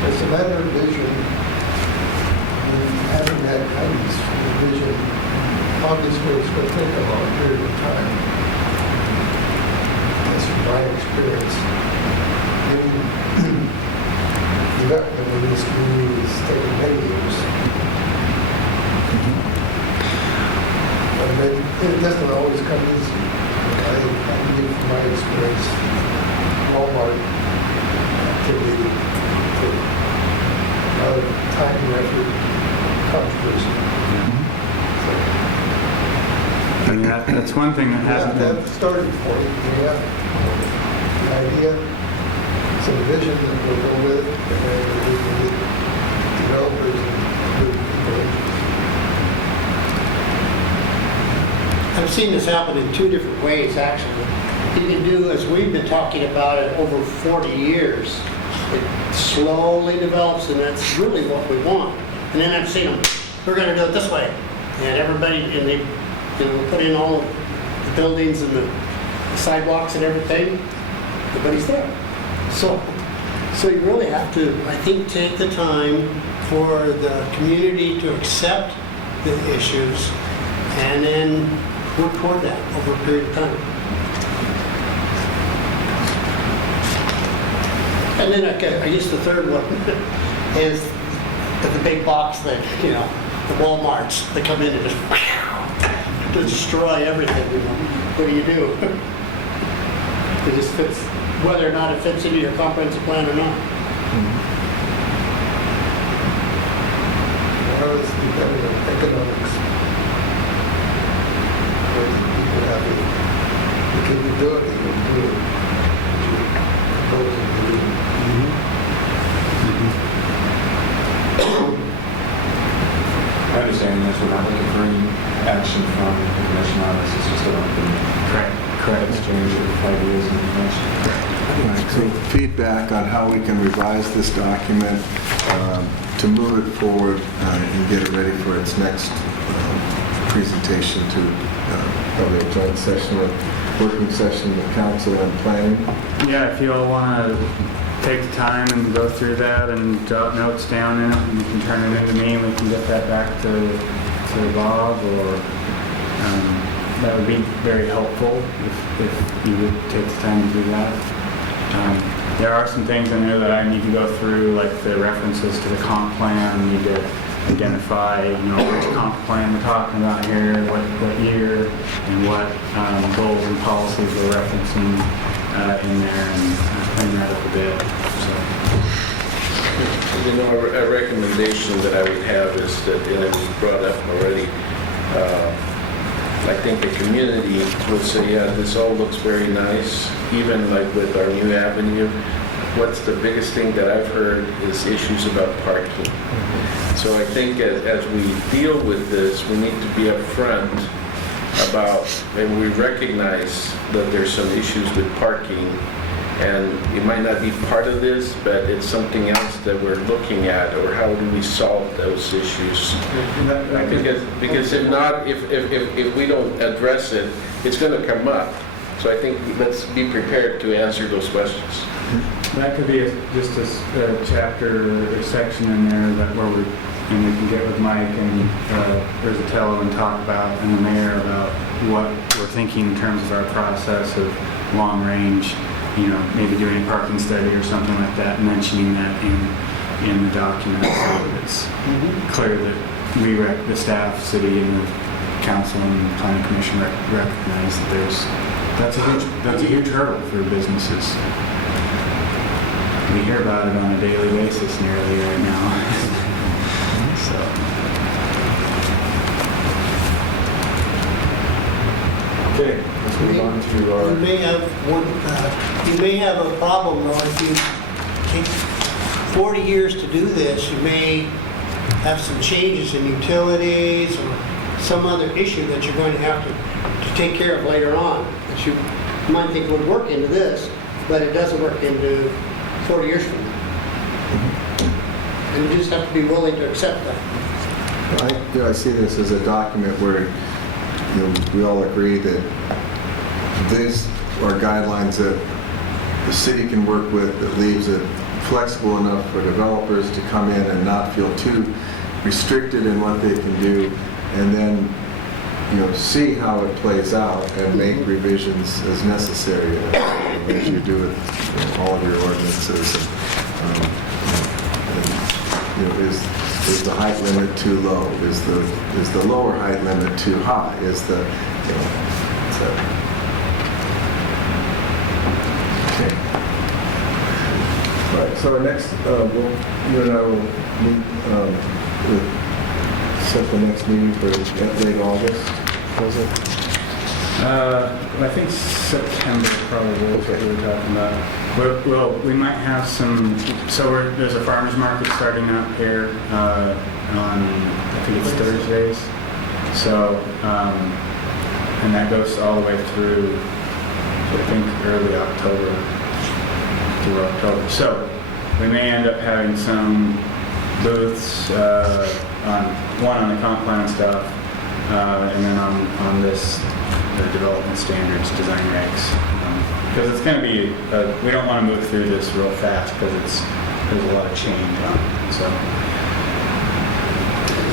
As a matter of vision, having that kind of vision, obviously it's going to take a long period of time. That's from my experience. Development in this community has taken many years. But it doesn't always come easy. I believe from my experience, Walmart activity took a lot of time and effort, controversy. I mean, that's one thing that hasn't been... That's the starting point. We have the idea, some vision that will go with it, and we can get developers and good people. I've seen this happen in two different ways, actually. You can do, as we've been talking about it over 40 years, it slowly develops, and that's really what we want. And then I've seen them, we're going to do it this way. And everybody, and they put in all of the buildings and the sidewalks and everything. Everybody's there. So you really have to, I think, take the time for the community to accept the issues and then work toward that over a period of time. And then I guess the third one is the big box that, the Walmarts that come in and just to destroy everything. What do you do? It just fits, whether or not it fits into your comprehensive plan or not. Well, it's dependent on economics. Whether people have the capability of doing what you're proposing to do. I understand this, we're not looking for any action from the commission on this, it's just an open exchange of ideas and information. Right, so feedback on how we can revise this document to move it forward and get it ready for its next presentation to probably a joint session with working session with council and planning. Yeah, if you all want to take the time and go through that and jot notes down in it, and you can turn it into me and we can get that back to Bob, or that would be very helpful if you would take the time to do that. There are some things in there that I need to go through, like the references to the comp plan. I need to identify, which comp plan we're talking about here, what year, and what goals and policies we're referencing in there, and clean that up a bit. So. A recommendation that I would have is that, and it was brought up already, I think the community would say, yeah, this all looks very nice, even like with our new avenue. What's the biggest thing that I've heard is issues about parking. So I think as we deal with this, we need to be upfront about, and we recognize that there's some issues with parking, and it might not be part of this, but it's something else that we're looking at, or how do we solve those issues? Because if not, if we don't address it, it's going to come up. So I think let's be prepared to answer those questions. That could be just a chapter or section in there where we can get with Mike and Rizzatello and talk about, and the mayor, about what we're thinking in terms of our process of long range, maybe doing a parking study or something like that, mentioning that in the document, so that it's clear that the staff, city, and the council and the planning commission recognize that that's a huge hurdle for businesses. We hear about it on a daily basis nearly right now. So. Okay, let's move on to our... You may have a problem though if you take 40 years to do this. You may have some changes in utilities or some other issue that you're going to have to take care of later on that you might think would work into this, but it doesn't work into 40 years from now. And you just have to be willing to accept that. I see this as a document where we all agree that these are guidelines that the city can work with, that leaves it flexible enough for developers to come in and not feel too restricted in what they can do, and then see how it plays out and make revisions as necessary as you do with all of your ordinances. Is the height limit too low? Is the lower height limit too high? Okay. All right. So our next, you and I will meet. Set the next meeting for late August. Was it? I think September probably is what we were talking about. Well, we might have some. So there's a farmers market starting up here on, I think it's Thursdays. So, and that goes all the way through, I think, early October through October. So we may end up having some booths. One on the comp plan stuff, and then on this, the development standards, design regs. Because it's going to be, we don't want to move through this real fast because there's a lot of change on it. So.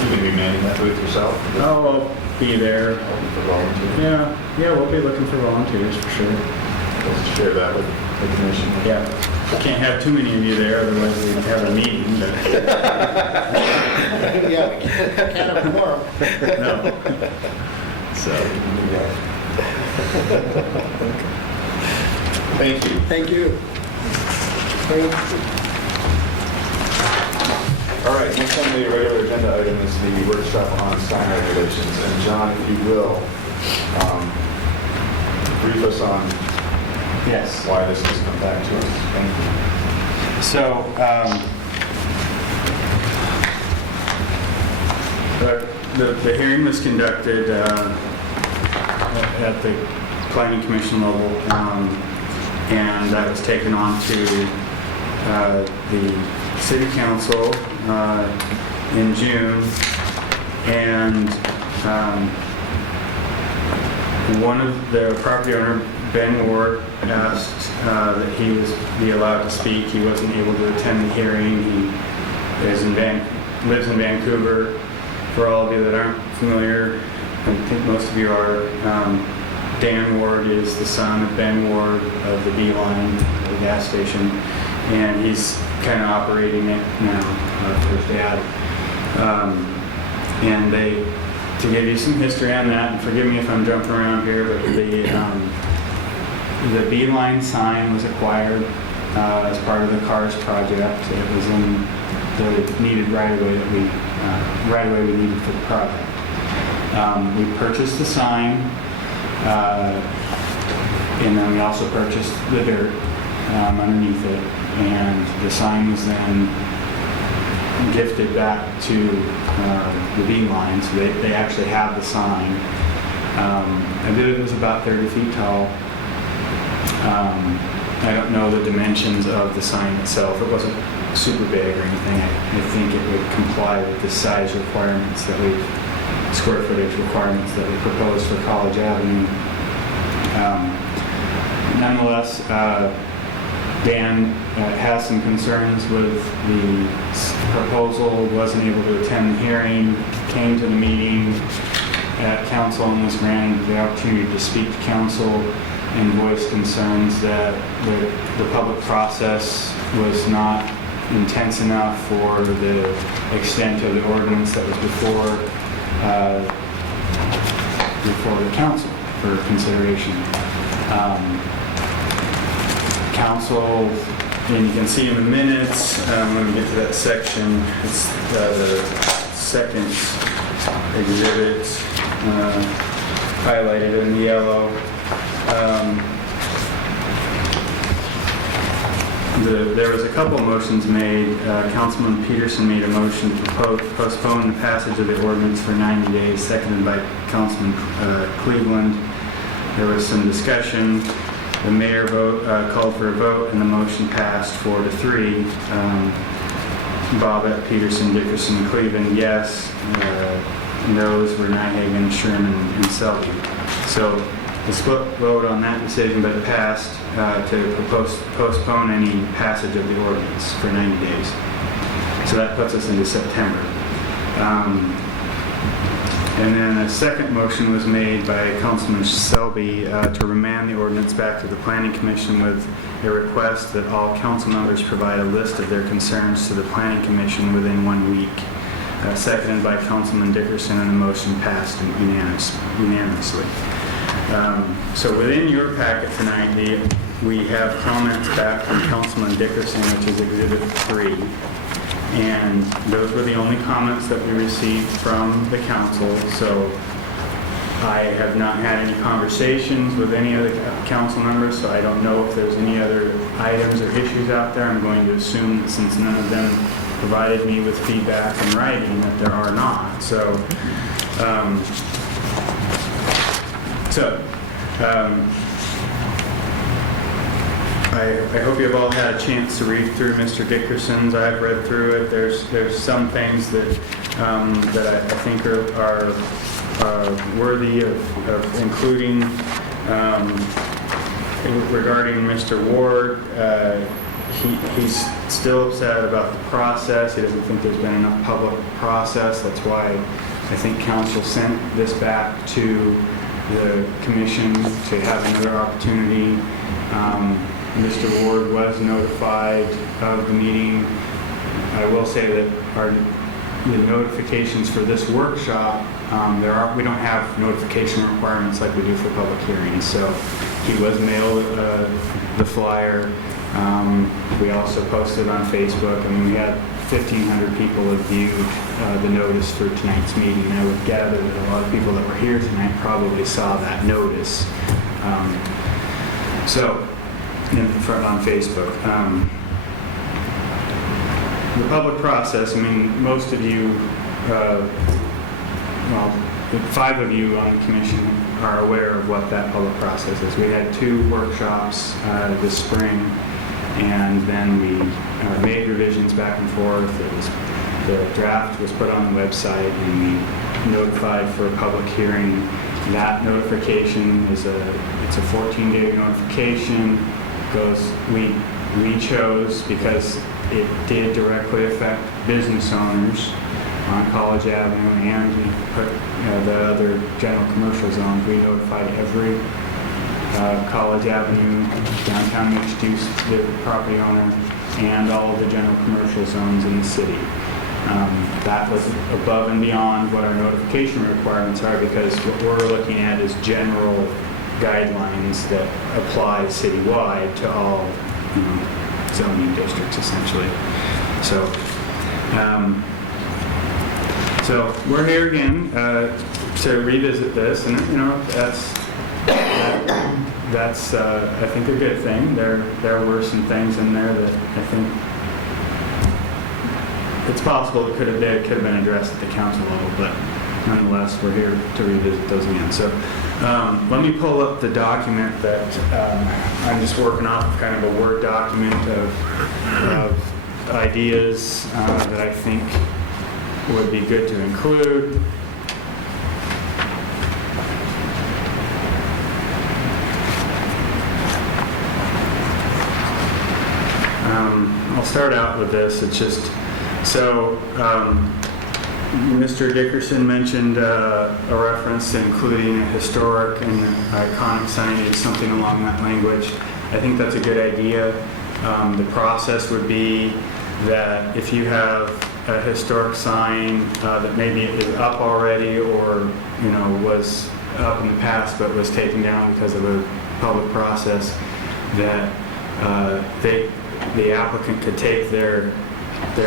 You going to be manning that booth yourself? Oh, I'll be there. For volunteers? Yeah, we'll be looking for volunteers for sure. Let's share that with the commission. Yeah. Can't have too many of you there, otherwise we'd have a meeting. Yeah, we can't have more. No. So. Thank you. Thank you. All right, next on the regular agenda item is the workshop on sign regulations. And John, if you will, brief us on Yes. why this has come back to us. Thank you. So, the hearing was conducted at the planning commission level, and that was taken on to the City Council in June, and one of the property owner, Ben Ward, asked that he be allowed to speak. He wasn't able to attend the hearing. He lives in Vancouver. For all of you that aren't familiar, I think most of you are, Dan Ward is the son of Ben Ward of the Beeline, the gas station, and he's kind of operating it now for his dad. And to give you some history on that, and forgive me if I'm jumping around here, but the Beeline sign was acquired as part of the CARS project. It was in the needed right-of-way that we needed for the project. We purchased the sign, and then we also purchased the dirt underneath it, and the sign was then gifted back to the Beeline, so they actually have the sign. I believe it was about 30 feet tall. I don't know the dimensions of the sign itself. It wasn't super big or anything. I think it would comply with the size requirements square footage requirements that we proposed for College Avenue. Nonetheless, Dan has some concerns with the proposal, wasn't able to attend the hearing, came to the meeting at council and was granted the opportunity to speak to council and voice concerns that the public process was not intense enough for the extent of the ordinance that was before the council for consideration. Council, and you can see in the minutes, when we get to that section, it's the second exhibit highlighted in yellow. There was a couple motions made. Councilman Peterson made a motion to postpone the passage of the ordinance for 90 days, seconded by Councilman Cleveland. There was some discussion. The mayor called for a vote, and the motion passed 4-3. Bobbitt, Peterson, Dickerson, Cleveland, yes. No's were Nyhagen, Sherman, and Selby. So the split vote on that decision, but it passed to postpone any passage of the ordinance for 90 days. So that puts us into September. And then a second motion was made by Councilman Selby to remand the ordinance back to the Planning Commission with a request that all council members provide a list of their concerns to the Planning Commission within 1 week. Seconded by Councilman Dickerson, and the motion passed unanimously. So within your packet tonight, we have comments back from Councilman Dickerson, which is Exhibit 3. And those were the only comments that we received from the council. So I have not had any conversations with any other council members, so I don't know if there's any other items or issues out there. I'm going to assume that since none of them provided me with feedback in writing, that there are not. I hope you've all had a chance to read through Mr. Dickerson's. I've read through it. There's some things that I think are worthy of including. Regarding Mr. Ward, he's still upset about the process. He doesn't think there's been enough public process. That's why I think council sent this back to the commission to have another opportunity. Mr. Ward was notified of the meeting. I will say that the notifications for this workshop, we don't have notification requirements like we do for public hearings. So he was mailed the flyer. We also posted on Facebook. I mean, we had 1,500 people have viewed the notice for tonight's meeting. I would gather that a lot of people that were here tonight probably saw that notice. On Facebook. The public process, I mean, most of you, 5 of you on the commission are aware of what that public process is. We had 2 workshops this spring And then we made revisions back and forth. The draft was put on the website, and we notified for a public hearing. That notification is it's a 14-day notification. We chose, because it did directly affect business owners on College Avenue, and we put the other general commercial zones. We notified every College Avenue, downtown mixed use property owner, and all of the general commercial zones in the city. That was above and beyond what our notification requirements are, because what we're looking at is general guidelines that apply citywide to all zoning districts, essentially. So we're here again to revisit this, and that's I think a good thing. There were some things in there that I think it's possible it could have been addressed at the council level, but nonetheless, we're here to revisit those again. So let me pull up the document that I'm just working off, kind of a Word document of ideas that I think would be good to include. I'll start out with this. It's just, so Mr. Dickerson mentioned a reference to including a historic and iconic signage, something along that language. I think that's a good idea. The process would be that if you have a historic sign that maybe is up already, or was up in the past but was taken down because of a public process, that the applicant could take their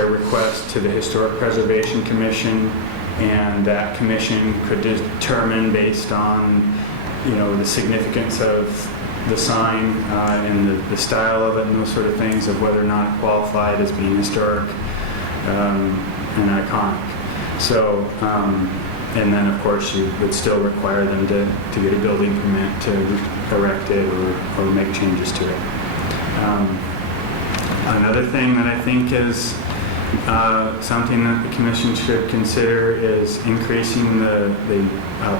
request to the Historic Preservation Commission, and that commission could determine, based on the significance of the sign and the style of it and those sort of things, of whether or not it qualified as being historic and iconic. So, and then of course you would still require them to get a building permit to erect it or make changes to it. Another thing that I think is something that the commission should consider is increasing the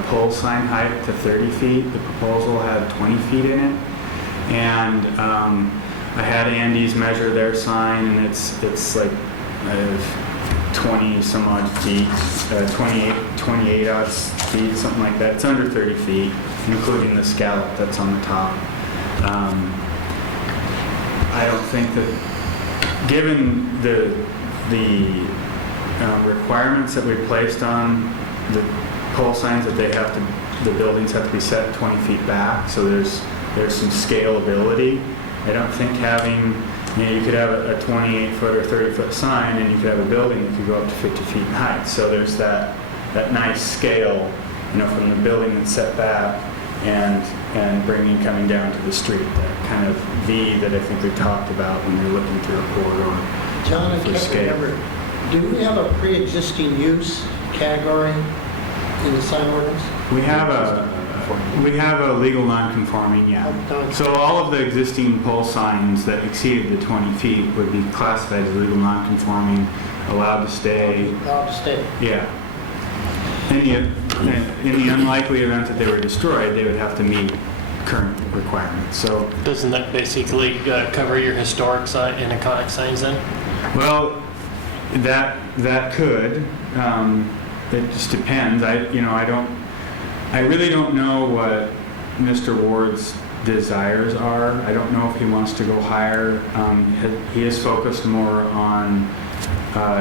pole sign height to 30 feet. The proposal had 20 feet in it, and I had Andy's measure their sign, and it's like 20 some odd feet, 28 odd feet, something like that. It's under 30 feet, including the scallop that's on the top. I don't think that, given the requirements that we placed on the pole signs, that the buildings have to be set 20 feet back, so there's some scalability. I don't think having, you could have a 28-foot or 30-foot sign, and you could have a building that could go up to 50 feet in height. So there's that nice scale, from the building that's set back and coming down to the street, that kind of V that I think we talked about when we were looking through a corridor. John, I can't remember, do we have a pre-existing use category in the sign ordinance? We have a legal non-conforming, yeah. So all of the existing pole signs that exceeded the 20 feet would be classified as legal non-conforming, allowed to stay. Allowed to stay. Yeah. In the unlikely event that they were destroyed, they would have to meet current requirements. So doesn't that basically cover your historic sign and iconic signs then? Well, that could. It just depends. I really don't know what Mr. Ward's desires are. I don't know if he wants to go higher. He is focused more on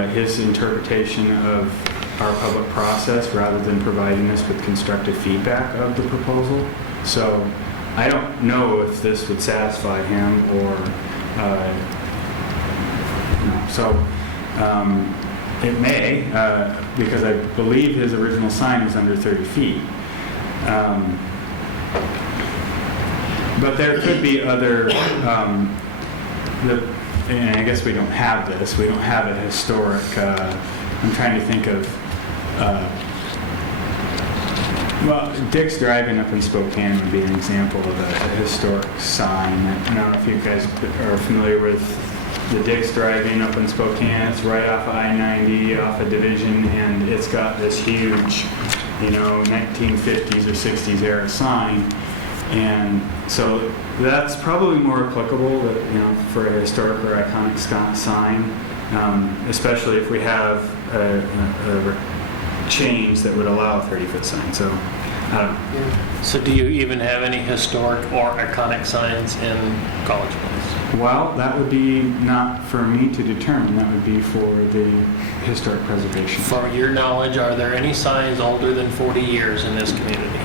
his interpretation of our public process rather than providing us with constructive feedback of the proposal. So I don't know if this would satisfy him or no. So it may, because I believe his original sign was under 30 feet. But there could be other, and I guess we don't have this. We don't have a historic, I'm trying to think of Well, Dick's Driving up in Spokane would be an example of a historic sign. I don't know if you guys are familiar with the Dick's Driving up in Spokane. It's right off of I-90, off of Division, and it's got this huge, 1950s or 60s era sign. And so that's probably more applicable, for a historic or iconic sign, especially if we have a change that would allow a 30-foot sign. So, So do you even have any historic or iconic signs in College Place? well, that would be not for me to determine. That would be for the historic preservation. From your knowledge, are there any signs older than 40 years in this community?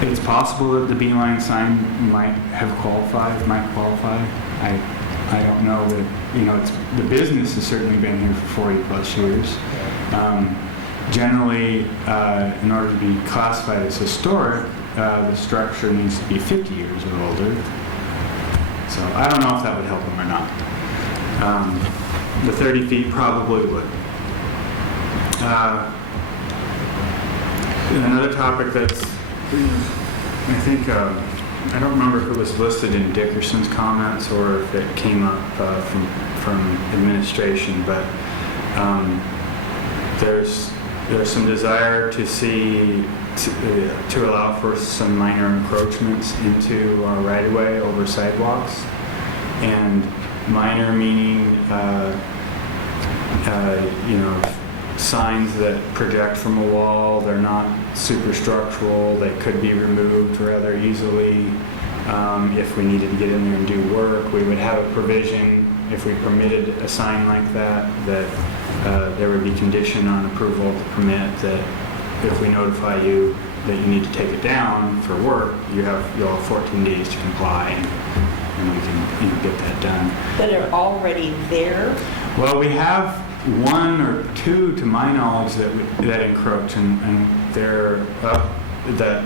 It's possible that the Beeline sign might qualify. I don't know that, it's, the business has certainly been here for 40 plus years. Generally, in order to be classified as historic, the structure needs to be 50 years or older. So I don't know if that would help them or not. The 30 feet probably would. Another topic that's, I think, I don't remember if it was listed in Dickerson's comments or if it came up from administration, but there's some desire to see to allow for some minor encroachments into our right-of-way over sidewalks, and minor meaning signs that project from a wall. They're not superstructural. They could be removed rather easily. If we needed to get in there and do work, we would have a provision, if we permitted a sign like that, there would be condition on approval of the permit that if we notify you that you need to take it down for work, you'll have 14 days to comply, and we can get that done. That are already there? Well, we have one or two, to my knowledge, that encroach, and they're up that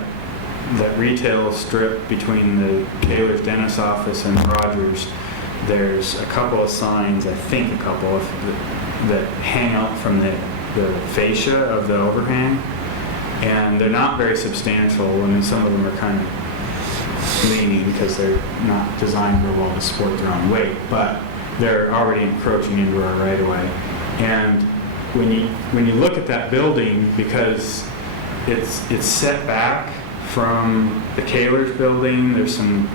retail strip between the Kaler's dentist office and Rogers. There's a couple of signs, I think a couple that hang out from the fascia of the overhang, and they're not very substantial. I mean, some of them are kind of leaning because they're not designed very well to support their own weight, but they're already encroaching into our right-of-way. And when you look at that building, because it's set back from the Kaler's building, there's some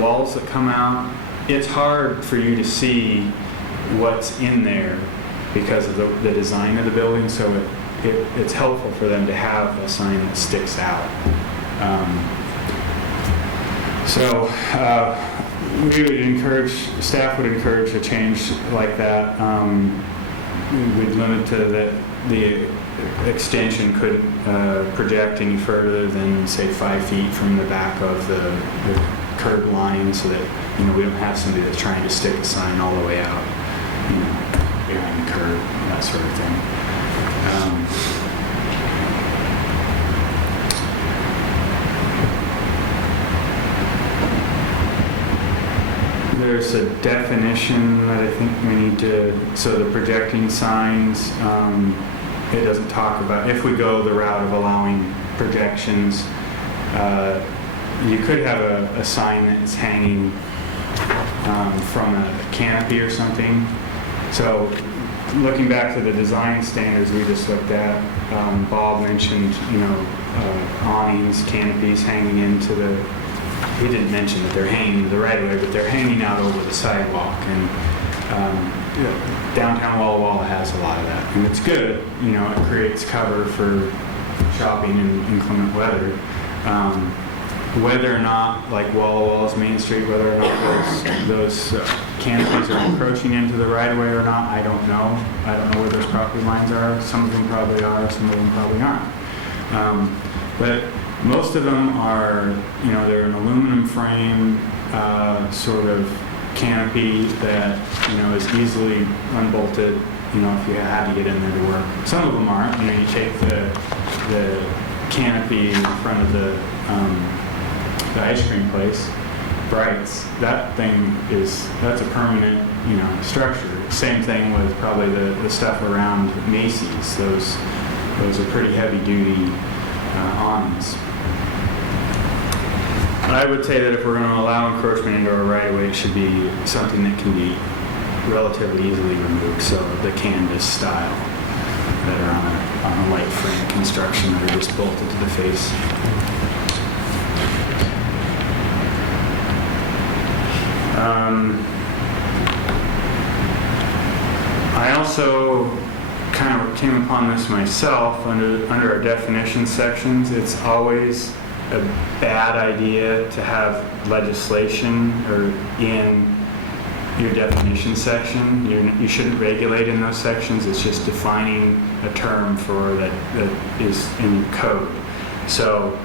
walls that come out. It's hard for you to see what's in there because of the design of the building, so it's helpful for them to have a sign that sticks out. We would encourage, staff would encourage a change like that. We'd limit to that the extension couldn't project any further than, say, 5 feet from the back of the curb line, so that we don't have somebody that's trying to stick a sign all the way out, behind the curb, that sort of thing. There's a definition that I think we need to, so the projecting signs, it doesn't talk about, if we go the route of allowing projections, you could have a sign that's hanging from a canopy or something. So looking back to the design standards we just looked at, Bob mentioned, awnings, canopies hanging into the, he didn't mention that they're hanging the right of way, but they're hanging out over the sidewalk. And downtown Walla Walla has a lot of that, and it's good. It creates cover for shopping in inclement weather. Whether or not, like Walla Walla's Main Street, whether or not those canopies are encroaching into the right of way or not, I don't know. I don't know where those property lines are. Some of them probably are, some of them probably aren't. But most of them are, they're an aluminum frame sort of canopy that, is easily unbolted, if you had to get in there to work. Some of them aren't. You take the canopy in front of the ice cream place, Bright's, that's a permanent, structure. Same thing with probably the stuff around Macy's, those Those are pretty heavy-duty awnings. I would say that if we're going to allow encroachment into our right-of-way, it should be something that can be relatively easily removed, so the canvas style that are on a light frame construction that are just bolted to the face. I also kind of came upon this myself under our definition sections. It's always a bad idea to have legislation or in your definition section. You shouldn't regulate in those sections. It's just defining a term for that is in code. So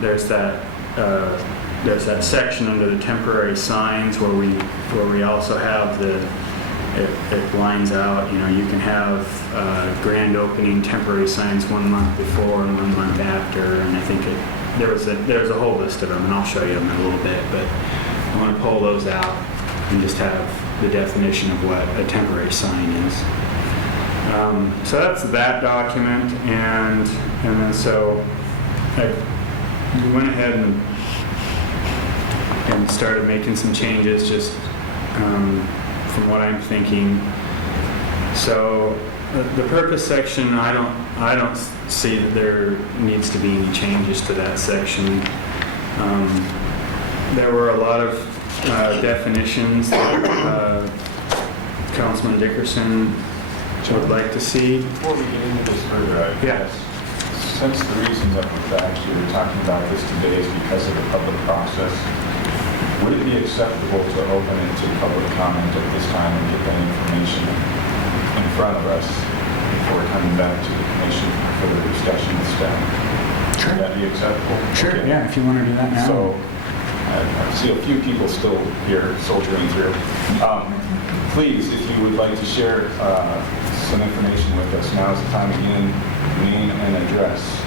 there's that section under the temporary signs where we also have it lines out, you can have grand opening temporary signs 1 month before and 1 month after, and I think there's a whole list of them, and I'll show you them in a little bit, but I want to pull those out and just have the definition of what a temporary sign is. So that's that document, and then so we went ahead and started making some changes just from what I'm thinking. So the purpose section, I don't see that there needs to be any changes to that section. There were a lot of definitions that Councilman Dickerson would like to see. Before we get into this further, I guess, since the reasons of the fact you're talking about this today is because of the public process, would it be acceptable to open it to public comment at this time and get that information in front of us before coming back to the commission for the discussion with staff? Sure. Would that be acceptable? Sure, Okay. yeah, if you want to do that now. So, I see a few people still here soldiering through. Please, if you would like to share some information with us, now is the time again, name and address,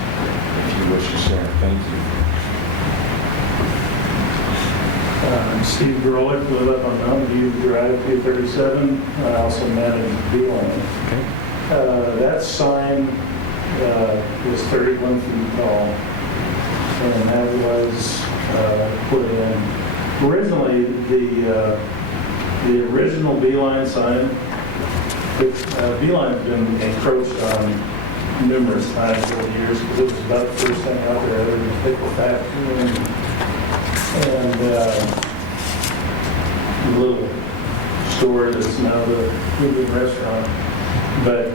if you wish to share. Thank you. I'm Steve Grolick, live up on Mountain View Drive, P37. I also manage Beeline. Okay. That sign was 31 feet tall, and that was put in. Originally, the original Beeline sign, Beeline's been encroached on numerous times over the years because it was about the first thing out there other than pickle factory and the little store that's now the Indian restaurant. But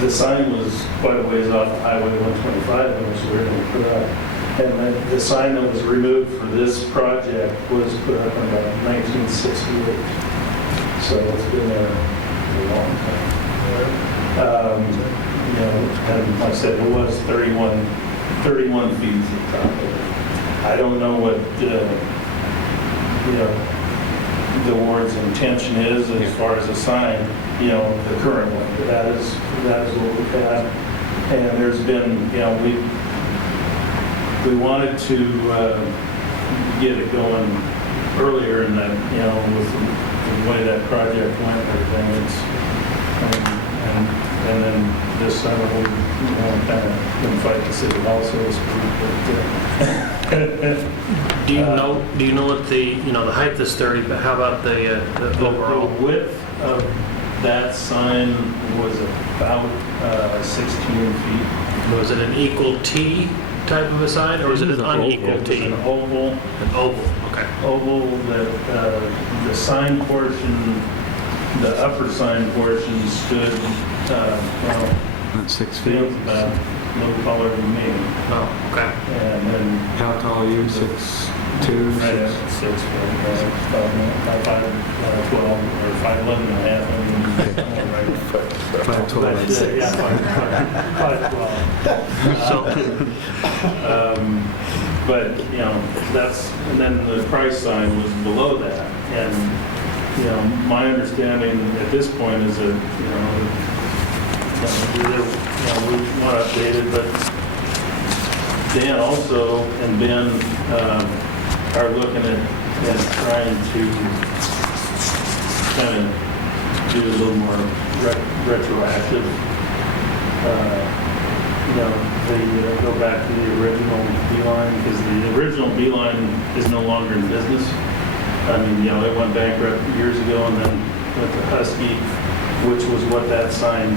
the sign was quite a ways off Highway 125 when it was originally put up. And then the sign that was removed for this project was put up in about 1968. So it's been there a long time. And like I said, it was 31 feet to the top of it. I don't know what, the ward's intention is as far as a sign, the current one. But that is what we've had. And there's been, we wanted to get it going earlier in that, with the way that project went and everything. And then this summer we kind of been fighting the city hall, so to speak. Do you know what the height is 30, but how about the overall? The width of that sign was about 16 feet. Was it an equal T type of a sign, or was it an unequal T? An oval. An oval, okay. Oval, the sign portion, the upper sign portion stood, About 6 feet. feels about a little taller than me. Oh, okay. And then How tall are you? 6'2"? right at 6 foot, 5'12", or 5'11" and a half. I mean, right. 5'12", I'd say. Yeah, 5'12". But, that's, and then the price sign was below that. And, my understanding at this point is that, we want to update it, but Dan also and Ben are looking at trying to kind of do a little more retroactive. They go back to the original Beeline, because the original Beeline is no longer in business. I mean, it went bankrupt years ago, and then went to Husky, which was what that sign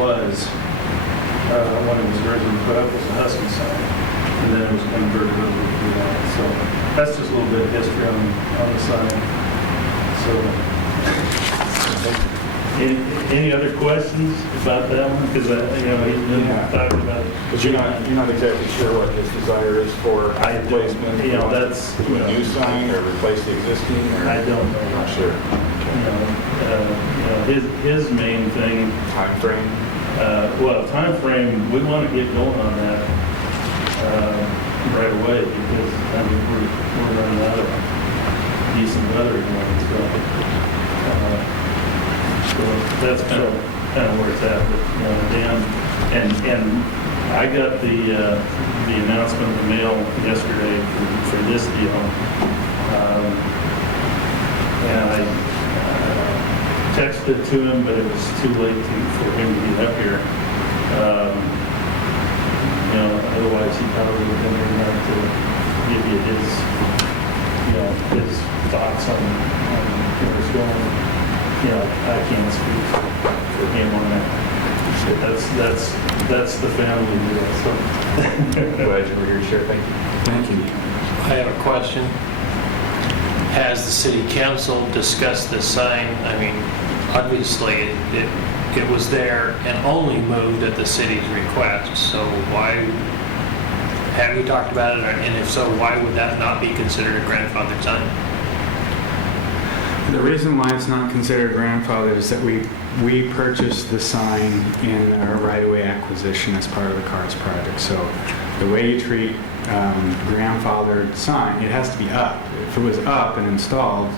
was when it was originally put up, was a Husky sign, and then it was converted over to Beeline. So that's just a little bit of history on the sign. So. Any other questions about that one? Because he's been talking about it. But you're not exactly sure what his desire is for replacement? That's... Do a new sign or replace the existing? Or I don't know. Not sure. His main thing... Time frame? Time frame, we want to get going on that right away, because we're running out of decent weather again. So that's kind of where it's at. But Dan, and I got the announcement in the mail yesterday for this deal, and I texted to him, but it was too late for him to get up here. Otherwise he probably would have been able to give you his thoughts on where it's going. I can't speak for him on that. That's the family deal. So Glad you were here to share. Thank you. Thank you. I have a question. Has the city council discussed this sign? I mean, obviously it was there and only moved at the city's request. So why have we talked about it? And if so, why would that not be considered a grandfathered sign? The reason why it's not considered grandfathered is that we purchased the sign in our right-of-way acquisition as part of the CARS project. So the way you treat grandfathered sign, it has to be up. If it was up and installed,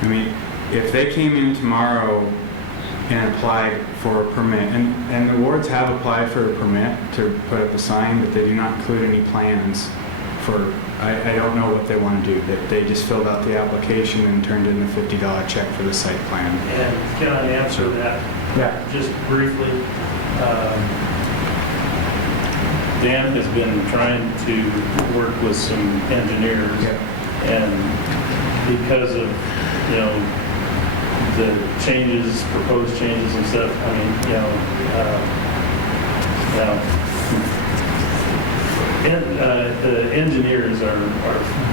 I mean, if they came in tomorrow and applied for a permit, and the wards have applied for a permit to put up a sign, but they do not include any plans for, I don't know what they want to do. They just filled out the application and turned in a $50 check for the site plan. And can I answer that? Yeah. Just briefly. Dan has been trying to work with some engineers, and because of the changes, proposed changes and stuff, I mean, the engineers are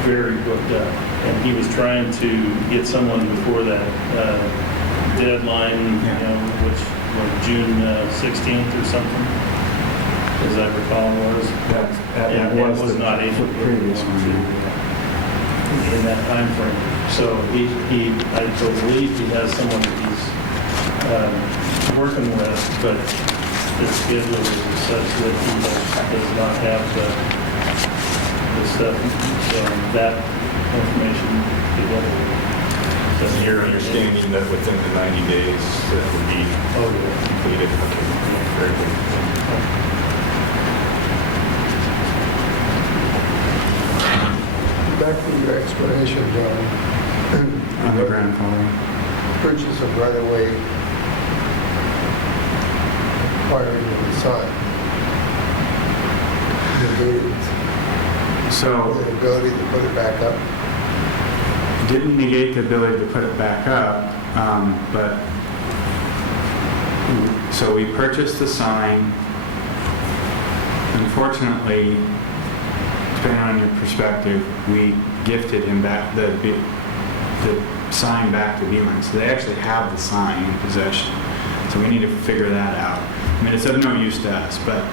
very booked up, and he was trying to get someone before that deadline, which was June 16th or something, as I recall was. That was not able to previous one. In that time frame. So I believe he has someone that he's working with, but the schedule is such that he does not have the stuff, that information together. So your understanding that within the 90 days it would be completed? Okay, very good. Back to your explanation, John. On the grandfather. Purchase of right-of-way requiring the sign. So The ability to put it back up. didn't negate the ability to put it back up, but so we purchased the sign. Unfortunately, depending on your perspective, we gifted him back the sign back to Beeline. So they actually have the sign in possession. So we need to figure that out. I mean, it's of no use to us, but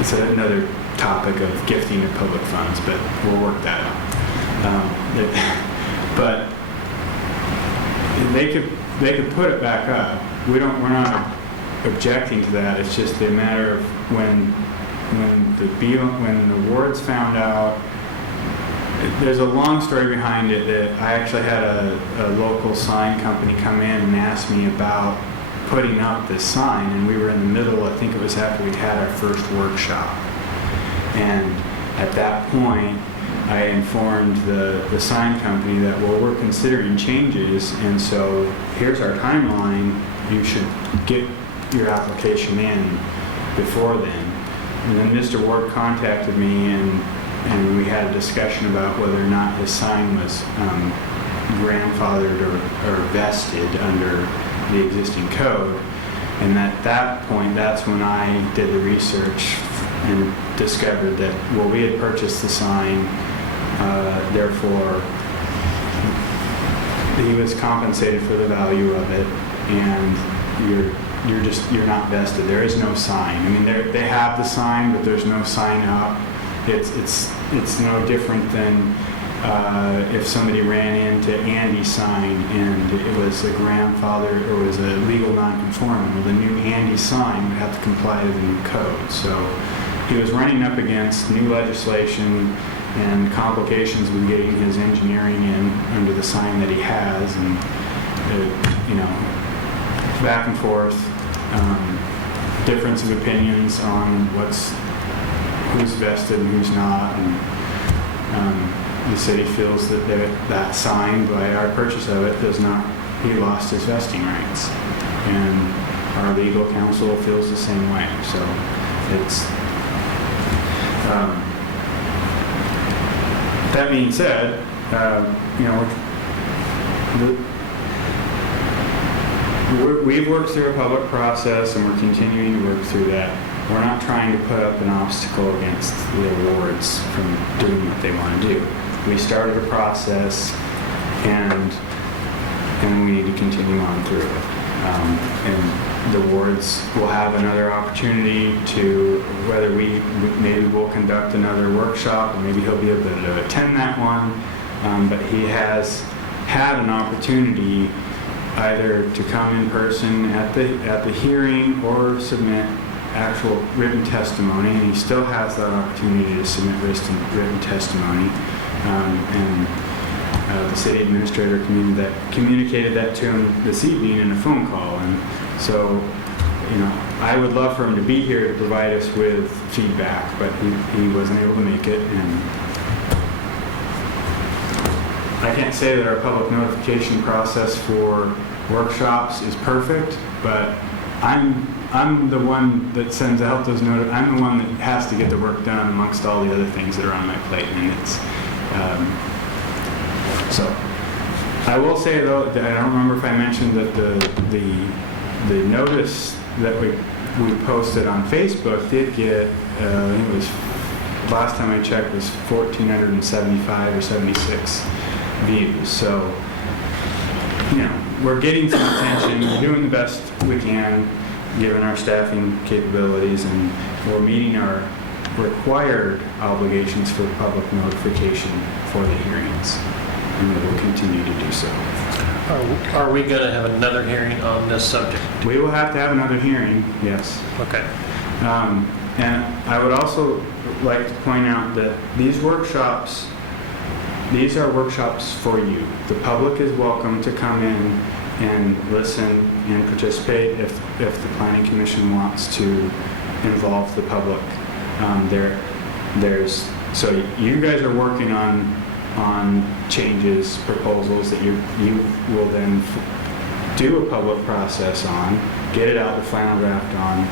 it's another topic of gifting of public funds, but we'll work that out. But they could put it back up. We're not objecting to that. It's just a matter of when the wards found out. There's a long story behind it that I actually had a local sign company come in and ask me about putting up this sign, and we were in the middle, I think it was after we'd had our first workshop. And at that point, I informed the sign company that, well, we're considering changes, and so here's our timeline. You should get your application in before then. And then Mr. Ward contacted me, and we had a discussion about whether or not his sign was grandfathered or vested under the existing code. And at that point, that's when I did the research and discovered that, well, we had purchased the sign, therefore he was compensated for the value of it, and you're not vested. There is no sign. I mean, they have the sign, but there's no sign up. It's no different than if somebody ran into Andy's sign and it was a grandfather or was a legal non-conforming. Well, the new Andy sign would have to comply to the new code. So he was running up against new legislation and complications with getting his engineering in under the sign that he has, and back and forth, difference of opinions on who's vested and who's not, and the city feels that that sign, by our purchase of it, he lost his vesting rights, and our legal counsel feels the same way. So it's that being said, we've worked through a public process, and we're continuing to work through that. We're not trying to put up an obstacle against the awards from doing what they want to do. We started a process, and we need to continue on through it. And the wards will have another opportunity to, whether maybe we'll conduct another workshop, or maybe he'll be able to attend that one. But he has had an opportunity either to come in person at the hearing or submit actual written testimony, and he still has that opportunity to submit written testimony. And the city administrator communicated that to him this evening in a phone call. And so, I would love for him to be here to provide us with feedback, but he wasn't able to make it. And I can't say that our public notification process for workshops is perfect, but I'm the one that sends out those notices. I'm the one that has to get the work done amongst all the other things that are on my plate, and it's so. I will say though that I don't remember if I mentioned that the notice that we posted on Facebook did get I think it was, last time I checked, was 1,475 or 76 views. So we're getting some attention. We're doing the best we can given our staffing capabilities, and we're meeting our required obligations for public notification for the hearings, and we will continue to do so. Are we going to have another hearing on this subject? We will have to have another hearing, yes. Okay. And I would also like to point out that these are workshops for you. The public is welcome to come in and listen and participate if the Planning Commission wants to involve the public. So you guys are working on changes, proposals that you will then do a public process on, get it out the final draft on,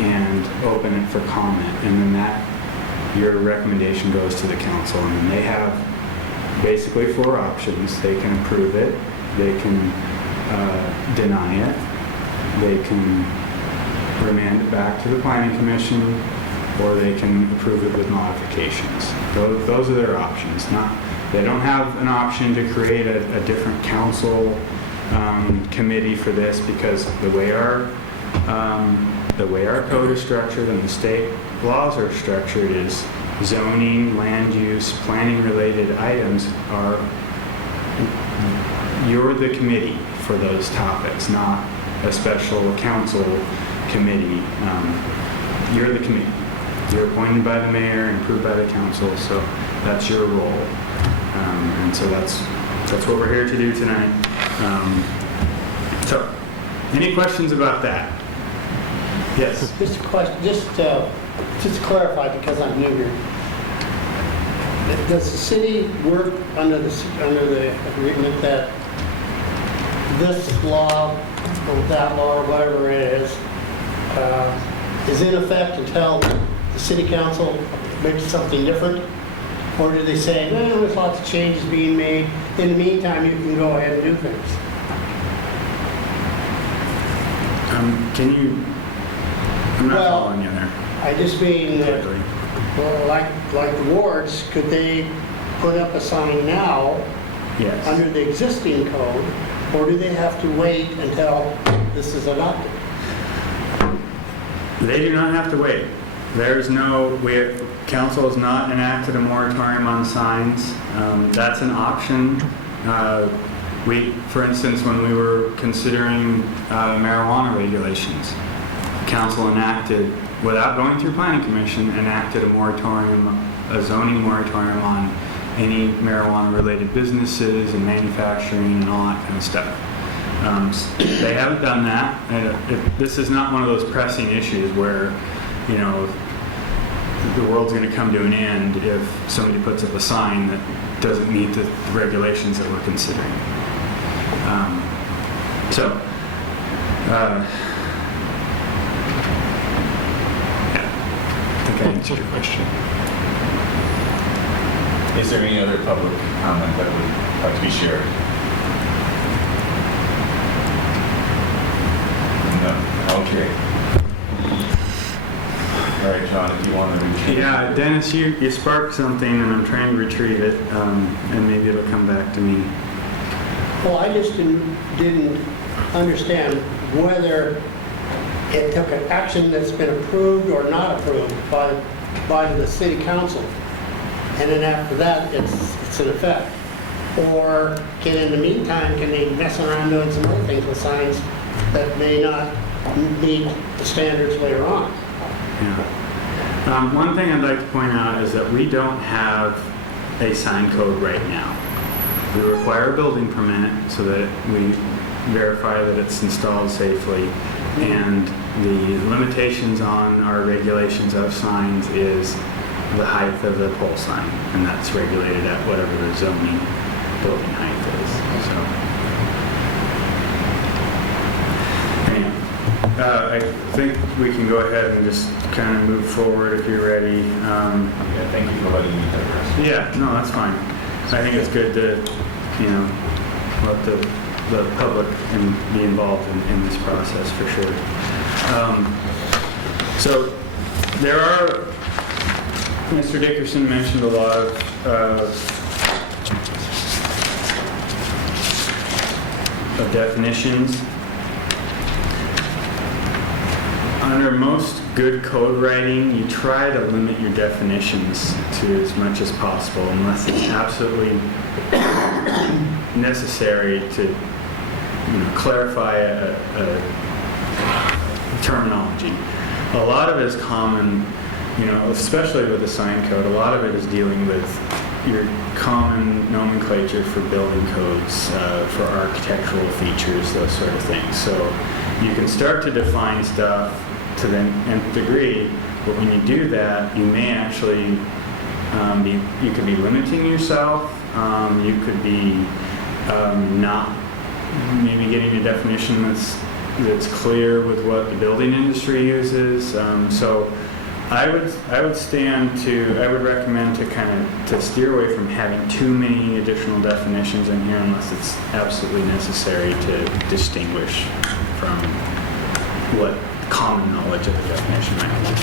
and open it for comment. And then your recommendation goes to the council, and then they have basically 4 options. They can approve it, they can deny it, they can remand it back to the Planning Commission, or they can approve it with modifications. Those are their options. They don't have an option to create a different council committee for this, because the way our code is structured and the state laws are structured is zoning, land use, planning related items you're the committee for those topics, not a special council committee. You're the committee. You're appointed by the mayor and approved by the council, so that's your role. And so that's what we're here to do tonight. So, any questions about that? Yes. Just a question, just to clarify, because I'm new here. Does the city work under the agreement that this law or that law or whatever it is in effect until the city council makes something different? Or do they say, no, there's lots of changes being made. In the meantime, you can go ahead and do things? Can you, I'm not Well, following you there. I just mean that, Quickly. well, like the wards, could they put up a sign now Yes. under the existing code? Or do they have to wait until this is adopted? They do not have to wait. There's no, council has not enacted a moratorium on signs. That's an option. For instance, when we were considering marijuana regulations, council enacted, without going through planning commission, enacted a moratorium, a zoning moratorium on any marijuana-related businesses and manufacturing and all that kind of stuff. They haven't done that. And this is not one of those pressing issues where, you know, the world's going to come to an end if somebody puts up a sign that doesn't meet the regulations that we're considering. Yeah, I think I answered your question. Is there any other public comment that would like to be shared? No? Okay. All right, John, if you want to retrieve. Yeah, Dennis, you sparked something and I'm trying to retrieve it, and maybe it'll come back to me. Well, I just didn't understand whether it took an action that's been approved or not approved by the city council. And then after that, it's in effect. Or in the meantime, can they mess around doing some other things with signs that may not meet the standards later on? Yeah. One thing I'd like to point out is that we don't have a sign code right now. We require a building permit so that we verify that it's installed safely, and the limitations on our regulations of signs is the height of the pole sign, and that's regulated at whatever the zoning building height is. So, anyway, I think we can go ahead and just kind of move forward if you're ready. Yeah, thank you for letting me digress. Yeah, no, that's fine. I think it's good to, you know, let the public be involved in this process for sure. So there are, Mr. Dickerson mentioned a lot of definitions. Under most good code writing, you try to limit your definitions to as much as possible unless it's absolutely necessary to, you know, clarify a terminology. A lot of it is common, you know, especially with the sign code, a lot of it is dealing with your common nomenclature for building codes, for architectural features, those sort of things. So you can start to define stuff to the nth degree, but when you do that, you may actually you could be limiting yourself. You could be not maybe getting a definition that's clear with what the building industry uses. So I would recommend to steer away from having too many additional definitions in here unless it's absolutely necessary to distinguish from what common knowledge of the definition might be.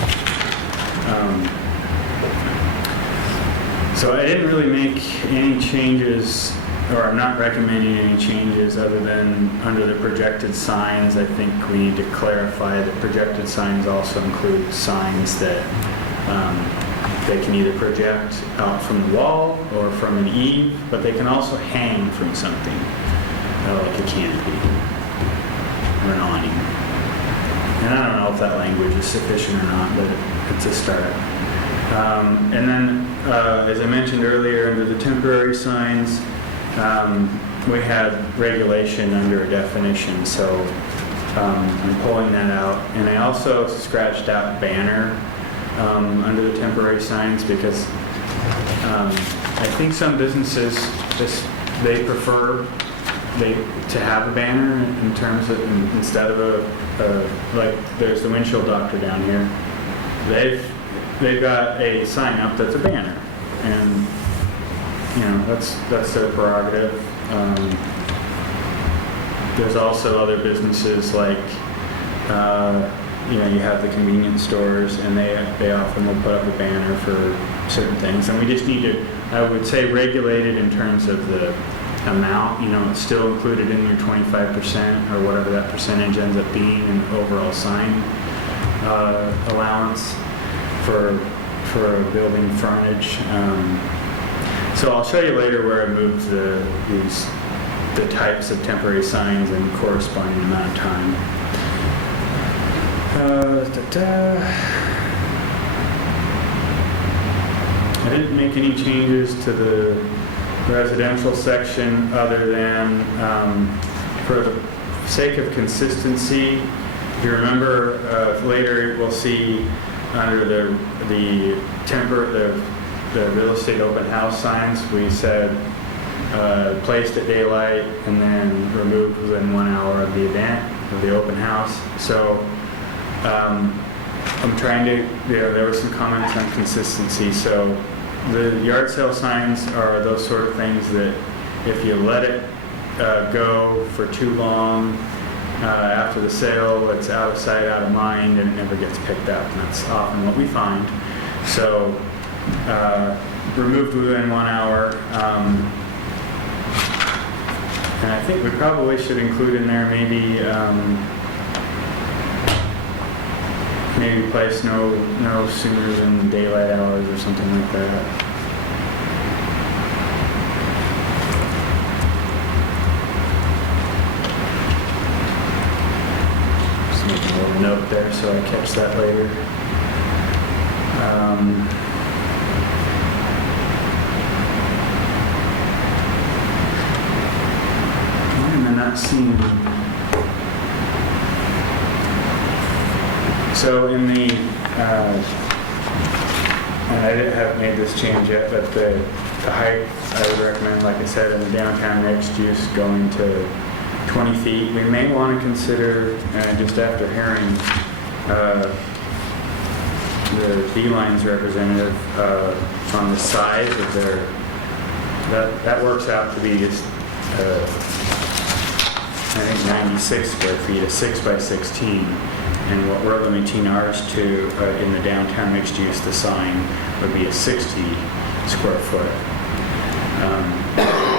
So I didn't really make any changes, or I'm not recommending any changes other than under the projected signs. I think we need to clarify that projected signs also include signs that they can either project out from the wall or from an eave, but they can also hang from something, like a canopy or an awning. And I don't know if that language is sufficient or not, but it's a start. And then, as I mentioned earlier, under the temporary signs, we have regulation under a definition, so I'm pulling that out. And I also scratched out banner under the temporary signs because I think some businesses, they prefer to have a banner in terms of, instead of like, there's the windshield doctor down here. They've got a sign up that's a banner, and that's their prerogative. There's also other businesses like, you have the convenience stores, and they often will put up a banner for certain things. And we just need to, I would say, regulate it in terms of the amount. It's still included in your 25% or whatever that percentage ends up being in overall sign allowance for a building frontage. So I'll show you later where I moved the types of temporary signs and corresponding amount of time. I didn't make any changes to the residential section other than, for the sake of consistency, if you remember, later we'll see under the real estate open house signs, we said placed at daylight and then removed within 1 hour of the event, of the open house. So I'm trying to, there were some comments on consistency. So the yard sale signs are those sort of things that if you let it go for too long after the sale, it's out of sight, out of mind, and it never gets picked up. And that's often what we find. So removed within 1 hour. And I think we probably should include in there maybe place no sooner than daylight hours or something like that. Just making a little note there so I catch that later. Why am I not seeing? So in the, and I haven't made this change yet, but the height, I would recommend, like I said, in the downtown mixed use going to 20 feet. We may want to consider, just after hearing the Beeline's representative on the size of their, that works out to be just, I think 96 square feet, a 6 by 16. And what we're limiting ours to in the downtown mixed use, the sign would be a 60 square foot.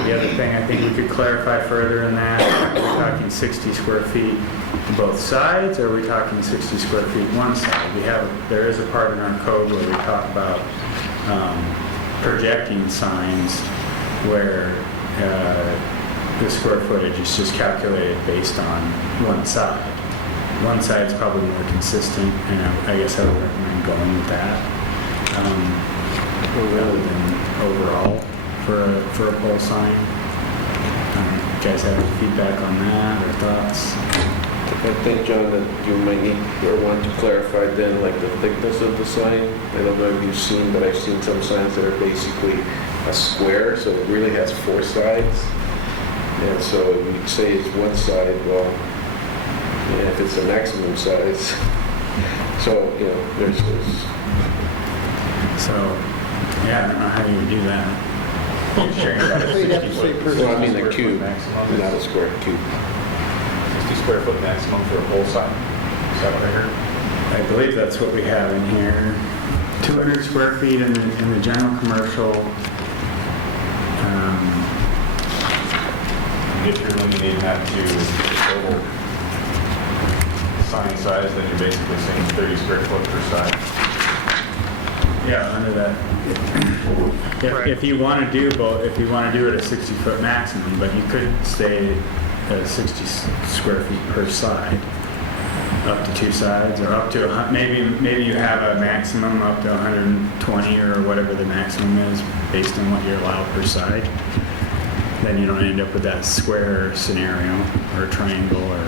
The other thing I think we could clarify further in that, are we talking 60 square feet both sides, or are we talking 60 square feet one side? There is a part in our code where we talk about projecting signs where the square footage is just calculated based on one side. One side's probably more consistent, and I guess I would recommend going with that rather than overall for a pole sign. You guys have any feedback on that or thoughts? I think, John, that you might need or want to clarify then, like the thickness of the sign. I don't know if you've seen, but I've seen some signs that are basically a square, so it really has 4 sides. And so if you say it's one side, well, yeah, if it's the maximum size. So, there's So, yeah, I don't know how you would do that. You'd have to say per well, I mean Square a cube, foot maximum. not a square cube. 60 square foot maximum for a pole sign. Is that what I heard? I believe that's what we have in here. 200 square feet in the general commercial. If you're limiting that to the total sign size, then you're basically saying 30 square foot per side. Yeah, under that. If you want to do both, if you want to do it at 60 foot maximum, but you could stay at 60 square feet per side, up to 2 sides, or up to maybe you have a maximum up to 120 or whatever the maximum is based on what you're allowed per side. Then you don't end up with that square scenario or triangle or.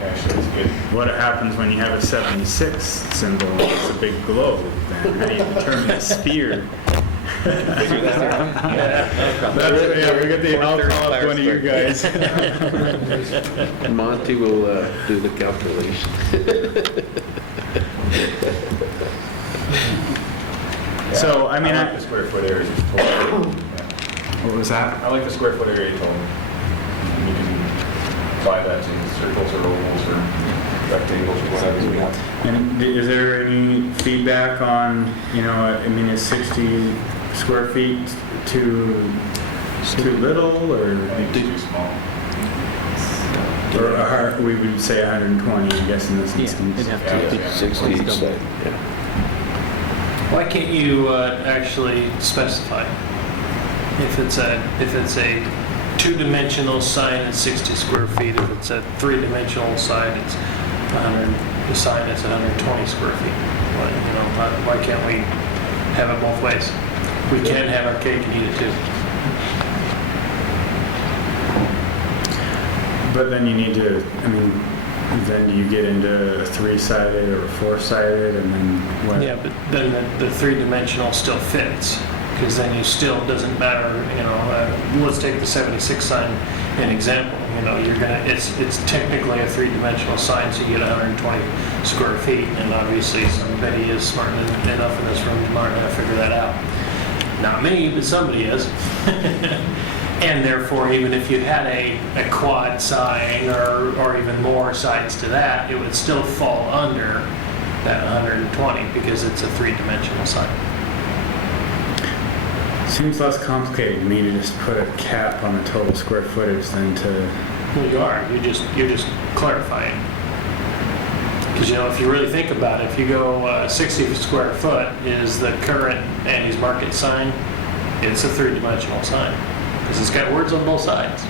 Actually, it's good. What happens when you have a 76 symbol? It's a big globe. Then how do you determine a sphere? Figure that out. We get the, I'll call up one of you guys. Monty will do the calculation. So, I mean, I like the square foot area you told me. Yeah. what was that? I like the square foot area you told me. You can apply that to circles or ovals or rectangles or whatever you want. And is there any feedback on, you know, I mean, is 60 square feet too little, or Too small. we would say 120, I guess, in this instance? Yeah, 60 each side, yeah. Why can't you actually specify? If it's a two-dimensional sign, it's 60 square feet. If it's a three-dimensional sign, it's 100. The sign is 120 square feet. Why can't we have it both ways? We can have our cake and eat it too. But then you need to, I mean, then do you get into a three-sided or a four-sided, and then what? Yeah, but then the three-dimensional still fits, because then you still, doesn't matter, let's take the 76 sign an example. It's technically a three-dimensional sign, so you get 120 square feet, and obviously somebody is smart enough in this room to learn how to figure that out. Not me, but somebody is. And therefore, even if you had a quad sign or even more sides to that, it would still fall under that 120 because it's a three-dimensional sign. Seems less complicated to me to just put a cap on the total square footage than to... Well, you are. You're just clarifying. Because, if you really think about it, if you go 60 square foot is the current Andy's Market sign, it's a three-dimensional sign. Because it's got words on both sides.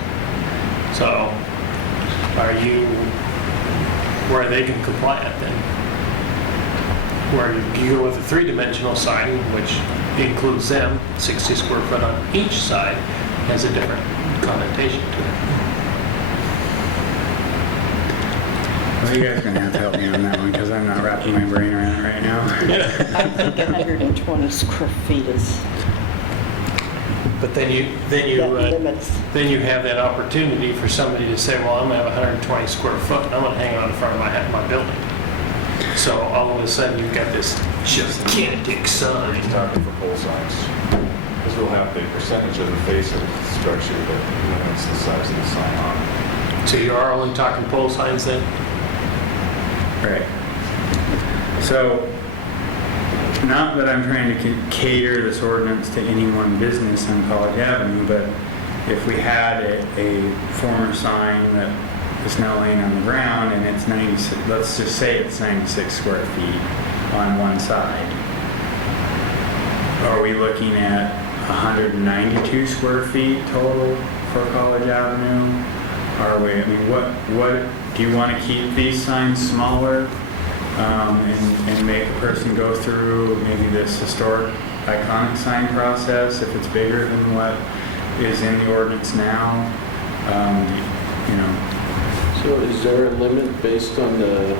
So, where they can comply it then? Where you go with a three-dimensional sign, which includes them, 60 square foot on each side, has a different connotation to it. Well, you guys are going to have to help me on that one, because I'm not wrapping my brain around it right now. I think 120 square feet is, But then you limits. then you have that opportunity for somebody to say, well, I'm going to have 120 square foot, and I'm going to hang on in front of my building. So all of a sudden, you've got this gigantic sign. He's talking for pole signs. Because we'll have the percentage of the face of the structure that limits the size of the sign on it. So you are only talking pole signs then? Right. So, not that I'm trying to cater this ordinance to any one business on College Avenue, but if we had a former sign that is now laying on the ground and it's 96, let's just say it's 96 square feet on one side, are we looking at 192 square feet total for College Avenue? Are we, I mean, what do you want to keep these signs smaller? And make a person go through maybe this historic iconic sign process if it's bigger than what is in the ordinance now? So is there a limit based on the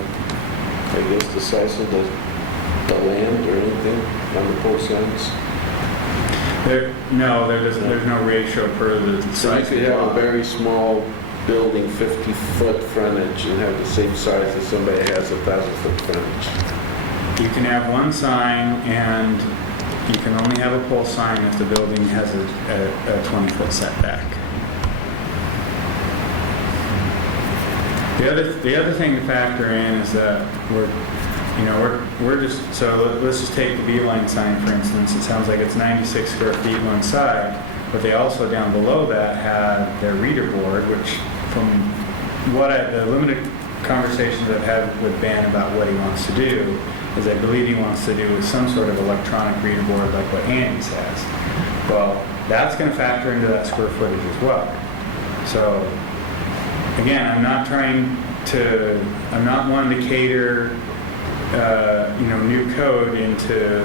size of the land or anything on the pole signs? There's no ratio per the So you size could of the have a lot. very small building, 50-foot frontage, and have the same size as somebody has 1,000-foot frontage. You can have one sign, and you can only have a pole sign if the building has a 20-foot setback. The other thing to factor in is that we're just, so let's just take the Beeline sign, for instance. It sounds like it's 96 square feet one side, but they also down below that have their reader board, which from the limited conversations I've had with Ben about what he wants to do, is I believe he wants to do some sort of electronic reader board like what Andy's has. Well, that's going to factor into that square footage as well. So again, I'm not wanting to cater, new code into,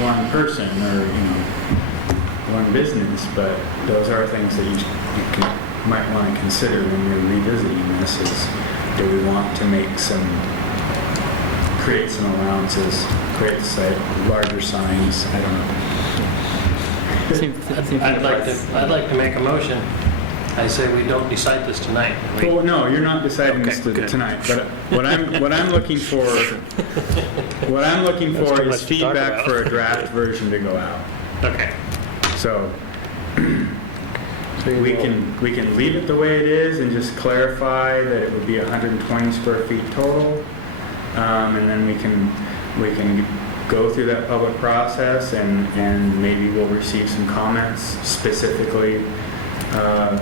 one person or, one business, but those are things that you might want to consider when you're revisiting this is, do we want to create some allowances create the site, larger signs, I don't know. I'd like to make a motion. I say we don't decide this tonight. Well, no, you're not deciding this Okay, good. tonight, but what I'm looking for, That's too much is to talk feedback about. for a draft version to go out. Okay. So we can leave it the way it is and just clarify that it would be 120 square feet total. And then we can go through that public process and maybe we'll receive some comments specifically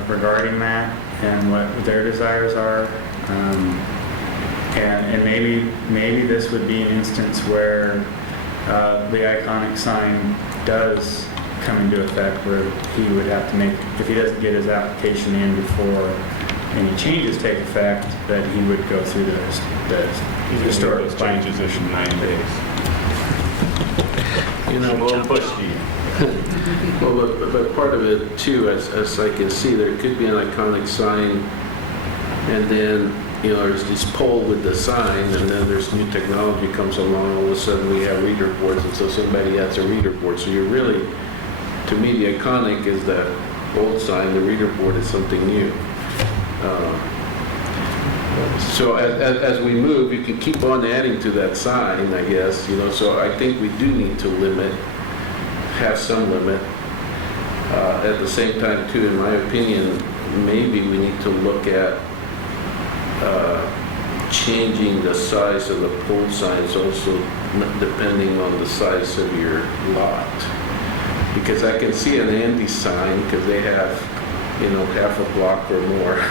regarding that and what their desires are. And maybe this would be an instance where the iconic sign does come into effect, where he would have to make, if he doesn't get his application in before any changes take effect, that he would go through the historic changes in 9 days. Well, Push you. but part of it too, as I can see, there could be an iconic sign, and then, there's this pole with the sign, and then there's new technology comes along, all of a sudden we have reader boards, and so somebody adds a reader board. So you're really, to me, the iconic is that old sign, the reader board is something new. So as we move, you can keep on adding to that sign, I guess, so I think we do need to have some limit. At the same time, too, in my opinion, maybe we need to look at changing the size of the pole signs also depending on the size of your lot. Because I can see an Andy sign, because they have, half a block or more,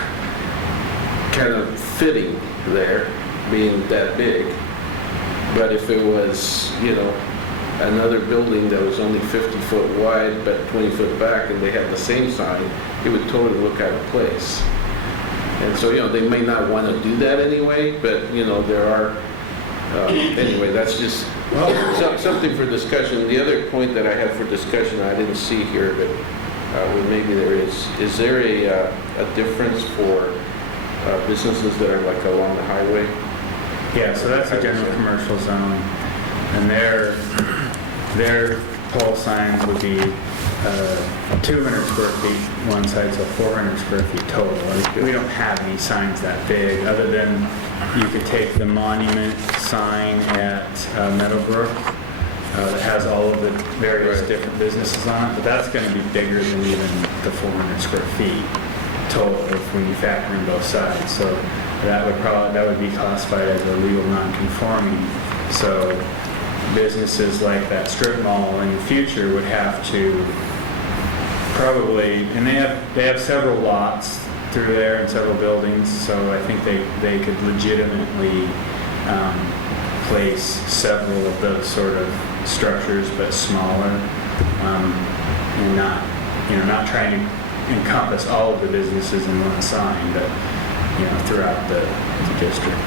kind of fitting there, being that big. But if it was, another building that was only 50 foot wide but 20 foot back and they had the same sign, it would totally look out of place. And so, they may not want to do that anyway, but, there are, anyway, that's just something for discussion. The other point that I had for discussion, I didn't see here, but well, maybe there is there a difference for businesses that are like along the highway? Yeah, so that's a general commercial zone, and their pole signs would be 200 square feet one side, so 400 square feet total. We don't have any signs that big, other than you could take the monument sign at Meadowbrook that has all of the various different businesses on it, but that's going to be bigger than even the 400 square feet total when you factor in both sides. So that would be classified as a legal non-conforming. So businesses like that strip mall in the future would have to probably, and they have several lots through there and several buildings, so I think they could legitimately place several of those sort of structures, but smaller, and not trying to encompass all of the businesses in one sign, but throughout the district.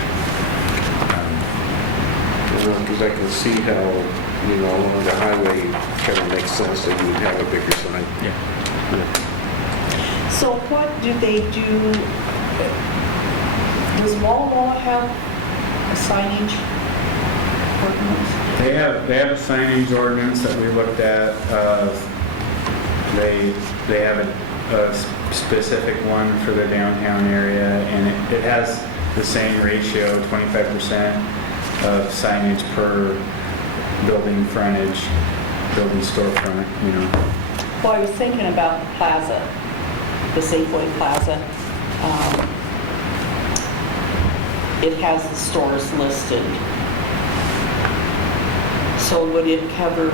Because I can see how, on the highway kind of makes sense that you would have a bigger sign. Yeah. So what do they do? Does Walla Walla have a signage ordinance? They have a signage ordinance that we looked at. They have a specific one for the downtown area, and it has the same ratio, 25% of signage per building frontage, building storefront, Well, I was thinking about the plaza, the Safeway Plaza. It has the stores listed. So would it cover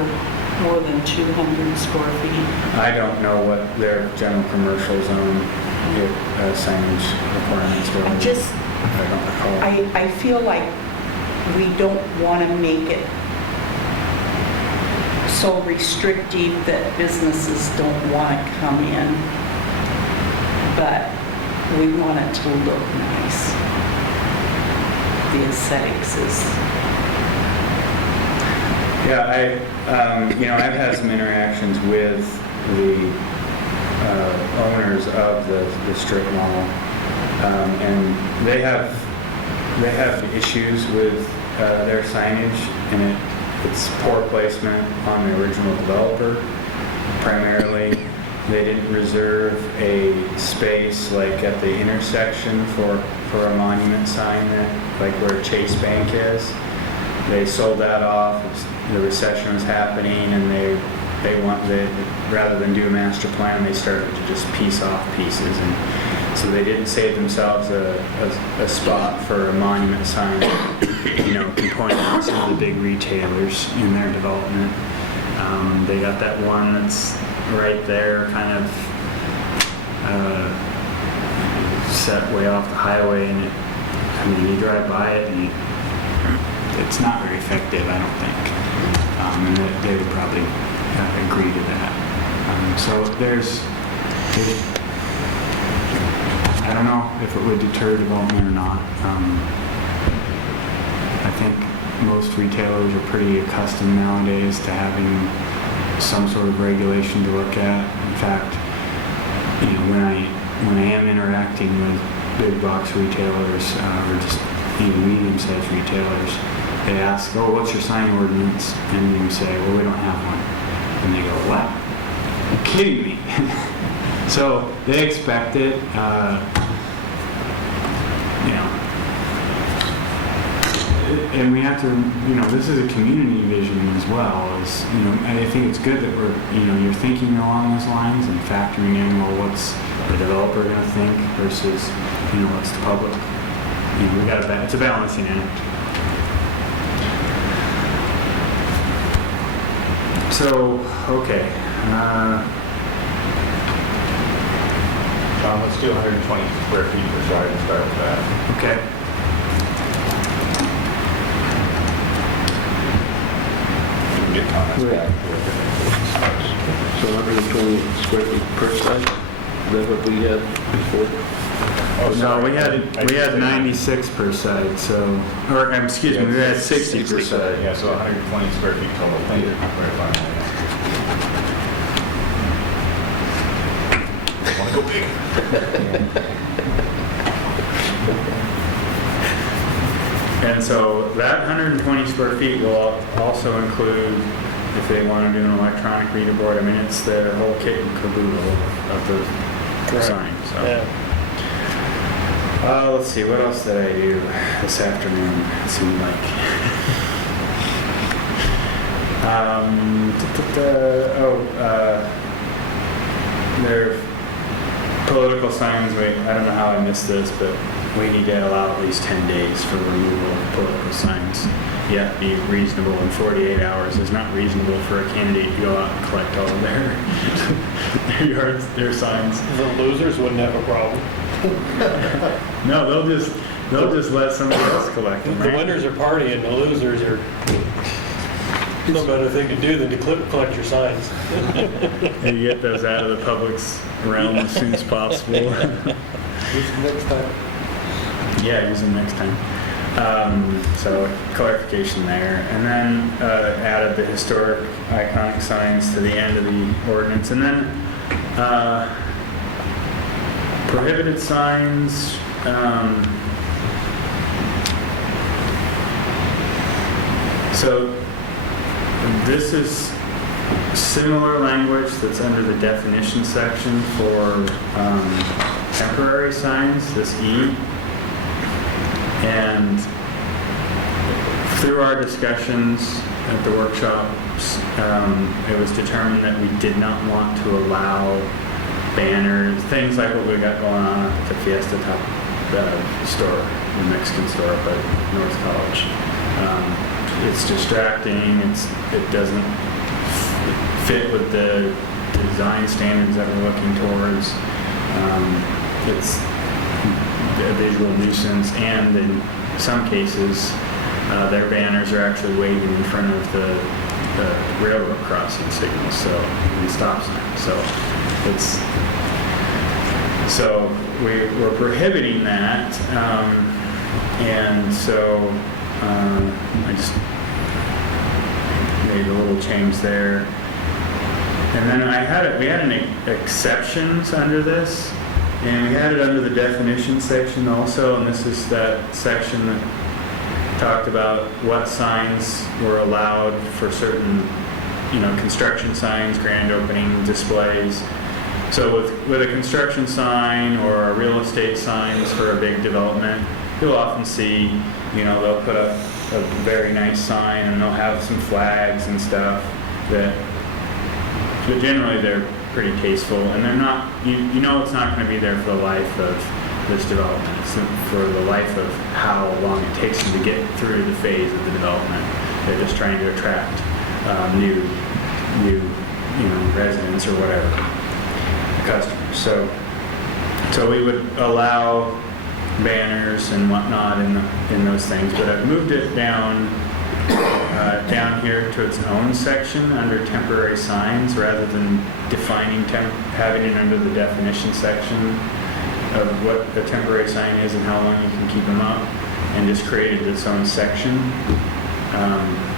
more than 200 square feet? I don't know what their general commercial zone signage requirements were. I don't recall. I feel like we don't want to make it so restrictive that businesses don't want to come in, but we want it to look nice. The aesthetics is... Yeah, I've had some interactions with the owners of the strip mall, and they have issues with their signage, and it's poor placement on the original developer. Primarily, they didn't reserve a space like at the intersection for a monument sign that, like where Chase Bank is. They sold that off. The recession was happening, and they wanted, rather than do a master plan, they started to just piece off pieces, and so they didn't save themselves a spot for a monument sign, can point out some of the big retailers in their development. They got that one that's right there, kind of set way off the highway, and you drive by it, and it's not very effective, I don't think. And they would probably agree to that. So I don't know if it would deter development or not. I think most retailers are pretty accustomed nowadays to having some sort of regulation to look at. In fact, when I am interacting with big box retailers or just even medium-sized retailers, they ask, "Oh, what's your sign ordinance?" And you say, "Well, we don't have one." And they go, "What? You're kidding me." So they expect it. And we have to, this is a community vision as well. I think it's good that you're thinking along those lines and factoring in, well, what's the developer going to think versus, what's the public. It's a balancing act. So, okay. Let's do 120 square feet per side and start with that. Okay. You can get comments back. So 120 square feet per side, is that what we had before? Oh, No, sorry. we had 96 per side, so, or excuse me, we had 60 per side. Yeah, so 120 square feet total. Thank you for clarifying that. Want to go big? And so that 120 square feet will also include, if they want to do an electronic reader board, it's the whole kit and caboodle of the sign. So. Yeah. Let's see, what else did I do this afternoon? It seemed like. Their political signs. I don't know how I missed this, but we need to allow at least 10 days for removal of political signs. Yeah, be reasonable in 48 hours. It's not reasonable for a candidate to go out and collect all of their signs. The losers wouldn't have a problem. No, they'll just let somebody else collect them. The Right? winners are partying, the losers are no better thing to do than to collect your signs. And you get those out of the public's realm as soon as possible. Use them next time. Yeah, use them next time. So clarification there. And then added the historic iconic signs to the end of the ordinance. And then prohibited signs. So this is similar language that's under the definition section for temporary signs, this E. And through our discussions at the workshops, it was determined that we did not want to allow banners, things like what we got going on at the Fiesta Top store, the Mexican store up at North College. It's distracting, it doesn't fit with the design standards that we're looking towards. It's a visual nuisance, and in some cases, their banners are actually waving in front of the railroad crossing signals, so the stop sign. So we're prohibiting that, and so I just made a little change there. And then we had an exceptions under this, and we had it under the definition section also, and this is that section that talked about what signs were allowed for certain, construction signs, grand opening displays. So with a construction sign or a real estate signs for a big development, you'll often see, they'll put up a very nice sign and they'll have some flags and stuff but generally they're pretty tasteful and they're not, it's not going to be there for the life of this development. It's for the life of how long it takes them to get through the phase of the development. They're just trying to attract new residents or whatever, customers. So we would allow banners and whatnot in those things, but I've moved it down here to its own section under temporary signs rather than defining having it under the definition section of what a temporary sign is and how long you can keep them up, and just created its own section.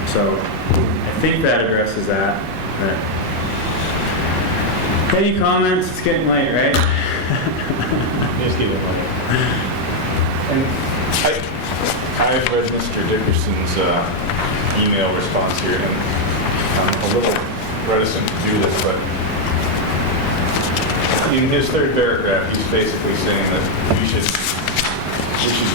So I think that addresses that. Any comments? It's getting late, right? Just keep it late. And I've read Mr. Dickerson's email response here, and I'm a little reticent to do this, but in his third paragraph, he's basically saying that we should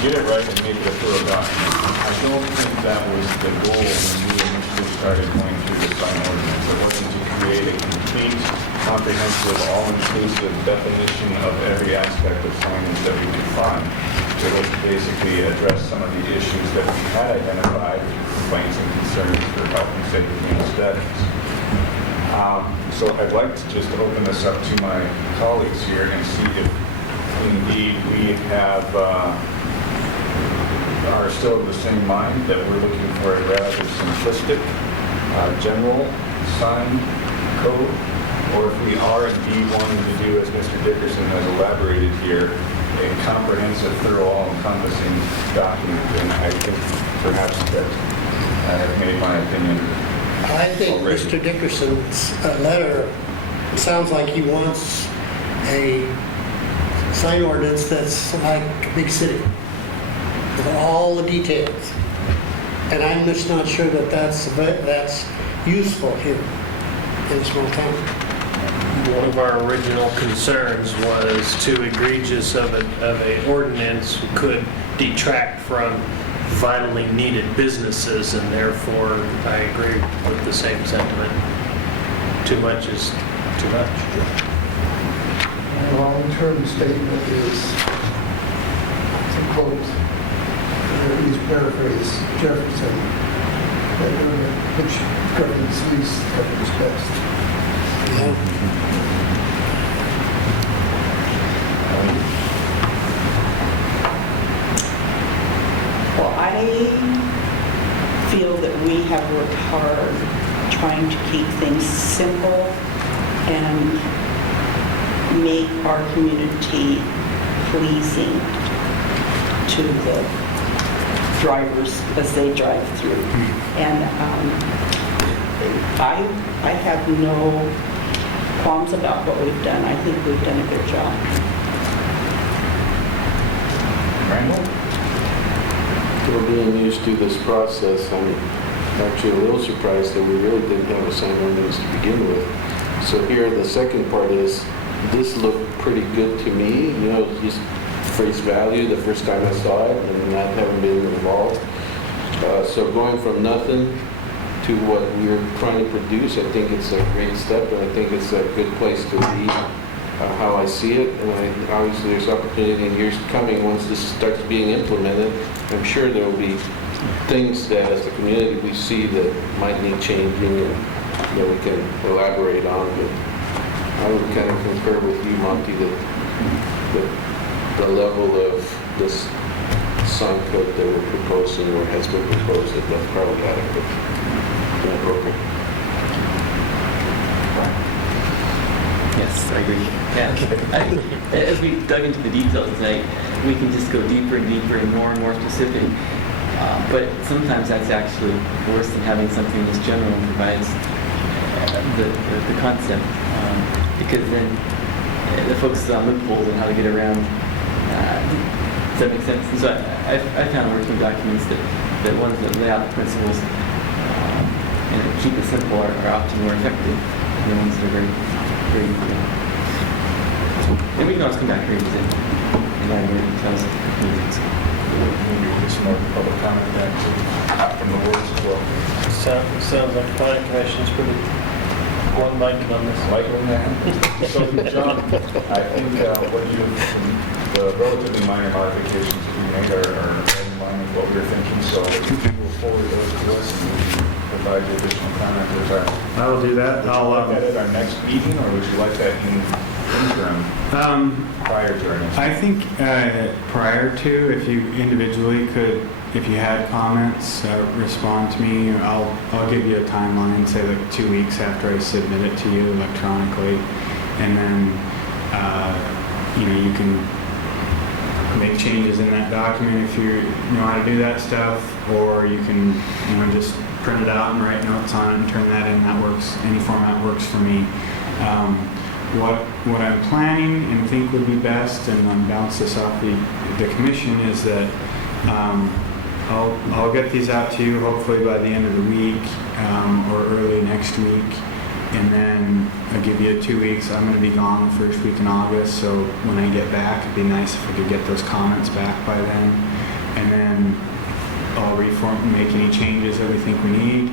get it right and make it a thorough document. I don't think that was the goal when we initially started going through the sign ordinance. It wasn't to create a complete, comprehensive, all-inclusive definition of every aspect of signage that we could find. It was to basically address some of the issues that we had identified, complaints and concerns for health and safety and aesthetics. So I'd like to just open this up to my colleagues here and see if indeed we are still of the same mind that we're looking for a rather simplistic, general sign code, or if we are indeed wanting to do, as Mr. Dickerson has elaborated here, a comprehensive, thorough, all-encompassing document. And I think perhaps that I have made my opinion. I think already. Mr. Dickerson's letter sounds like he wants a sign ordinance that's like a big city, with all the details. And I'm just not sure that that's useful here in a small town. One of our original concerns was too egregious of a ordinance could detract from vitally needed businesses, and therefore I agree with the same sentiment. Too much is too much. A long-term statement is, to quote, or at least paraphrase Jefferson, that which governs least governs best. Well, I feel that we have worked hard trying to keep things simple and make our community pleasing to the drivers as they drive through. And I have no qualms about what we've done. I think we've done a good job. Randall? Well, being used to this process, I'm actually a little surprised that we really didn't have a sign ordinance to begin with. So here, the second part is, this looked pretty good to me, just face value the first time I saw it, and not having been involved. So going from nothing to what we're trying to produce, I think it's a great step, and I think it's a good place to be, how I see it. And obviously there's opportunity in years coming once this starts being implemented. I'm sure there will be things that as a community we see that might need changing and that we can elaborate on. But I would kind of concur with you, Monty, that the level of this sign code that we're proposing or has been proposed, that's probably adequate and appropriate. Yes, I agree. Yeah. As we dug into the details tonight, we can just go deeper and deeper and more specific. But sometimes that's actually worse than having something that's general and provides the concept. Because then the focus is on loopholes and how to get around. Does that make sense? And so I found working documents that the ones that lay out the principles and keep it simple are often more effective than the ones that are very, very detailed. And we can always come back here and use it and add more details at the meetings. Maybe we'll get some more public comment back from the boards as well. Sounds like the planning commission's pretty one-minded on this. Like when that. So, John, I think what you, the relatively minor modifications we made are in line with what we were thinking, so if you will forward those to us and we can provide you additional comment as our... I will do that. Would you like that at our next meeting, or would you like that in interim prior to our next meeting? I think prior to, if you individually could, if you had comments, respond to me. I'll give you a timeline, say like 2 weeks after I submit it to you electronically, and then you can make changes in that document if you know how to do that stuff, or you can just print it out and write notes on it and turn that in. That works. Any format works for me. What I'm planning and think would be best, and I'll bounce this off the commission, is that I'll get these out to you hopefully by the end of the week or early next week, and then I'll give you 2 weeks. I'm going to be gone the first week in August, so when I get back, it'd be nice if I could get those comments back by then, and then I'll reform and make any changes that we think we need,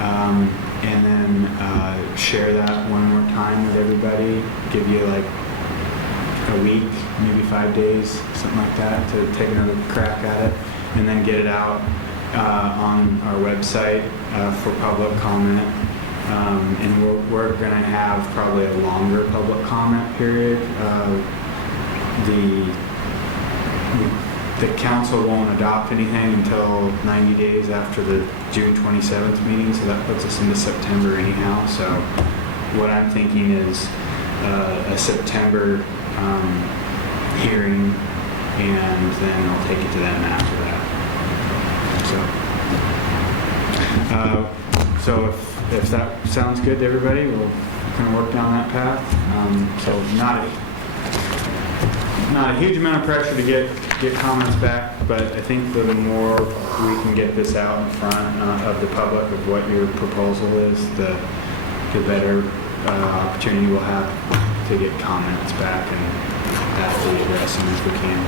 and then share that one more time with everybody, give you like a week, maybe 5 days, something like that, to take another crack at it, and then get it out on our website for public comment. And we're going to have probably a longer public comment period. The council won't adopt anything until 90 days after the June 27th meeting, so that puts us into September anyhow. So what I'm thinking is a September hearing, and then I'll take it to them after that. So if that sounds good to everybody, we'll kind of work down that path. So not a huge amount of pressure to get comments back, but I think the more we can get this out in front of the public of what your proposal is, the better opportunity we'll have to get comments back and actually address them if we can.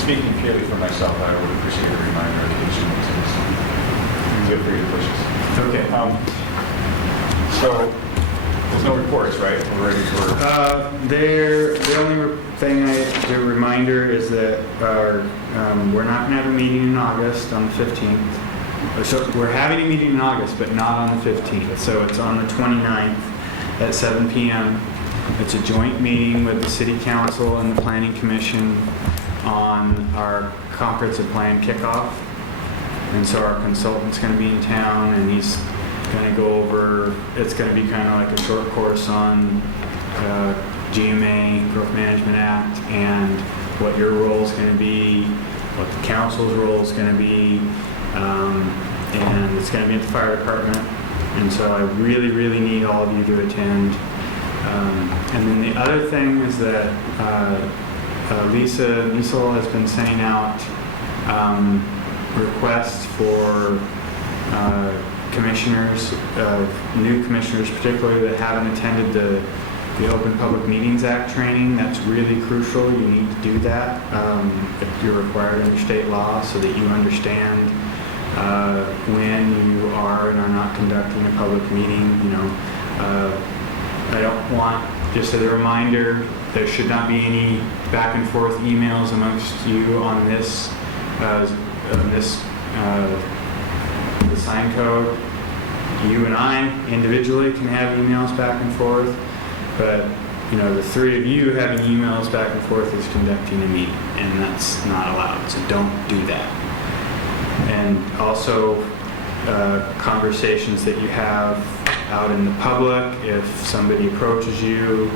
Speaking purely for myself, I would appreciate a reminder of the issue. Feel free to push us. Okay. So there's no reports, right? We're ready for... The only thing the reminder is that we're not going to have a meeting in August on the 15th. So we're having a meeting in August, but not on the 15th. So it's on the 29th at 7 p.m. It's a joint meeting with the City Council and the Planning Commission on our comprehensive plan kickoff. And so our consultant's going to be in town, and he's going to go over, it's going to be kind of like a short course on GMA, Growth Management Act, and what your role is going to be, what the council's role is going to be, and it's going to be at the fire department. And so I really, really need all of you to attend. And then the other thing is that Lisa Niesel has been sending out requests for commissioners, new commissioners particularly, that haven't attended the Open Public Meetings Act training. That's really crucial. You need to do that if you're required under state law, so that you understand when you are and are not conducting a public meeting. I don't want, just as a reminder, there should not be any back and forth emails amongst you on this the sign code. You and I individually can have emails back and forth, but the three of you having emails back and forth is conducting a meeting, and that's not allowed, so don't do that. And also conversations that you have out in the public, if somebody approaches you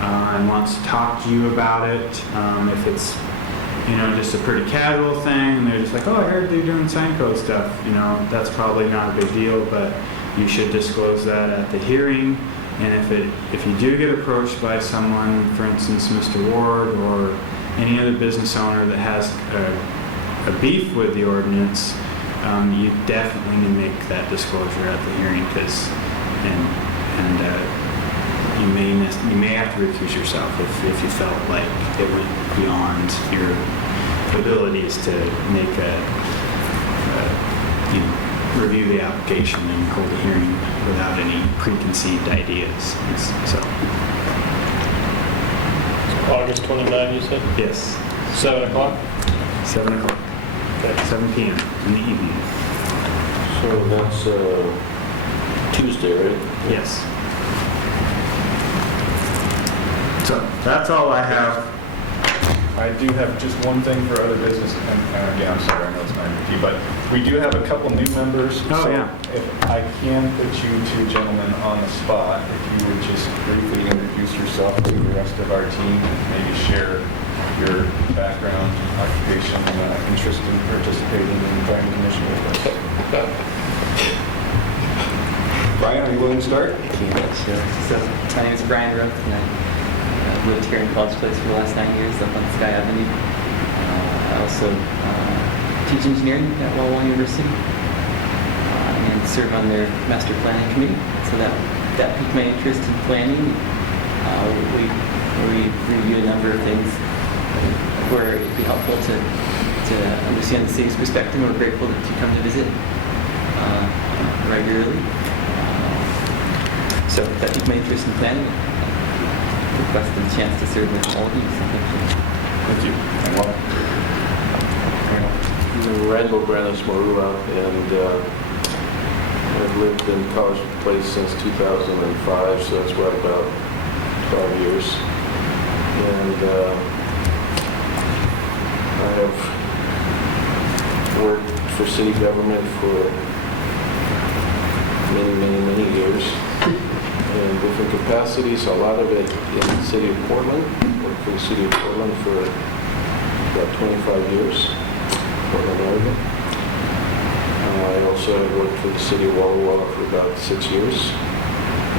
and wants to talk to you about it, if it's just a pretty casual thing, and they're just like, oh, I heard they're doing sign code stuff, that's probably not a big deal, but you should disclose that at the hearing. And if you do get approached by someone, for instance, Mr. Ward or any other business owner that has a beef with the ordinance, you definitely need to make that disclosure at the hearing because, you may have to recuse yourself if you felt like it went beyond your abilities to make review the application and hold a hearing without any preconceived ideas. So, August 29, you said? yes, 7 o'clock? 7 o'clock, Okay. 7 p.m. in the evening. So that's Tuesday, right? Yes. So that's all I have. I do have just one thing for other business, and again, I'm sorry, I know it's 9:50, but we do have a couple new members. Oh, so yeah. If I can put you two gentlemen on the spot, if you would just briefly introduce yourself to the rest of our team, and maybe share your background, occupation, interest in participating in the planning commission with us. Brian, are you willing to start? Sure. So my name is Brian Roth, and I've lived here in College Place for the last 9 years up on Sky Avenue. I also teach engineering at Walla University and serve on their master planning committee. So that piqued my interest in planning. We review a number of things where it'd be helpful to understand the city's perspective. We're grateful that you come to visit regularly. So that piqued my interest in planning. Requested a chance to serve with all of you. So Thank you. And welcome. I'm Randall Branis Marua, and I've lived in College Place since 2005, so that's about 12 years. And I have worked for city government for many years in different capacities, a lot of it in the city of Portland. Worked for the city of Portland for about 25 years, Portland, Oregon. I also have worked for the city of Walla Walla for about 6 years.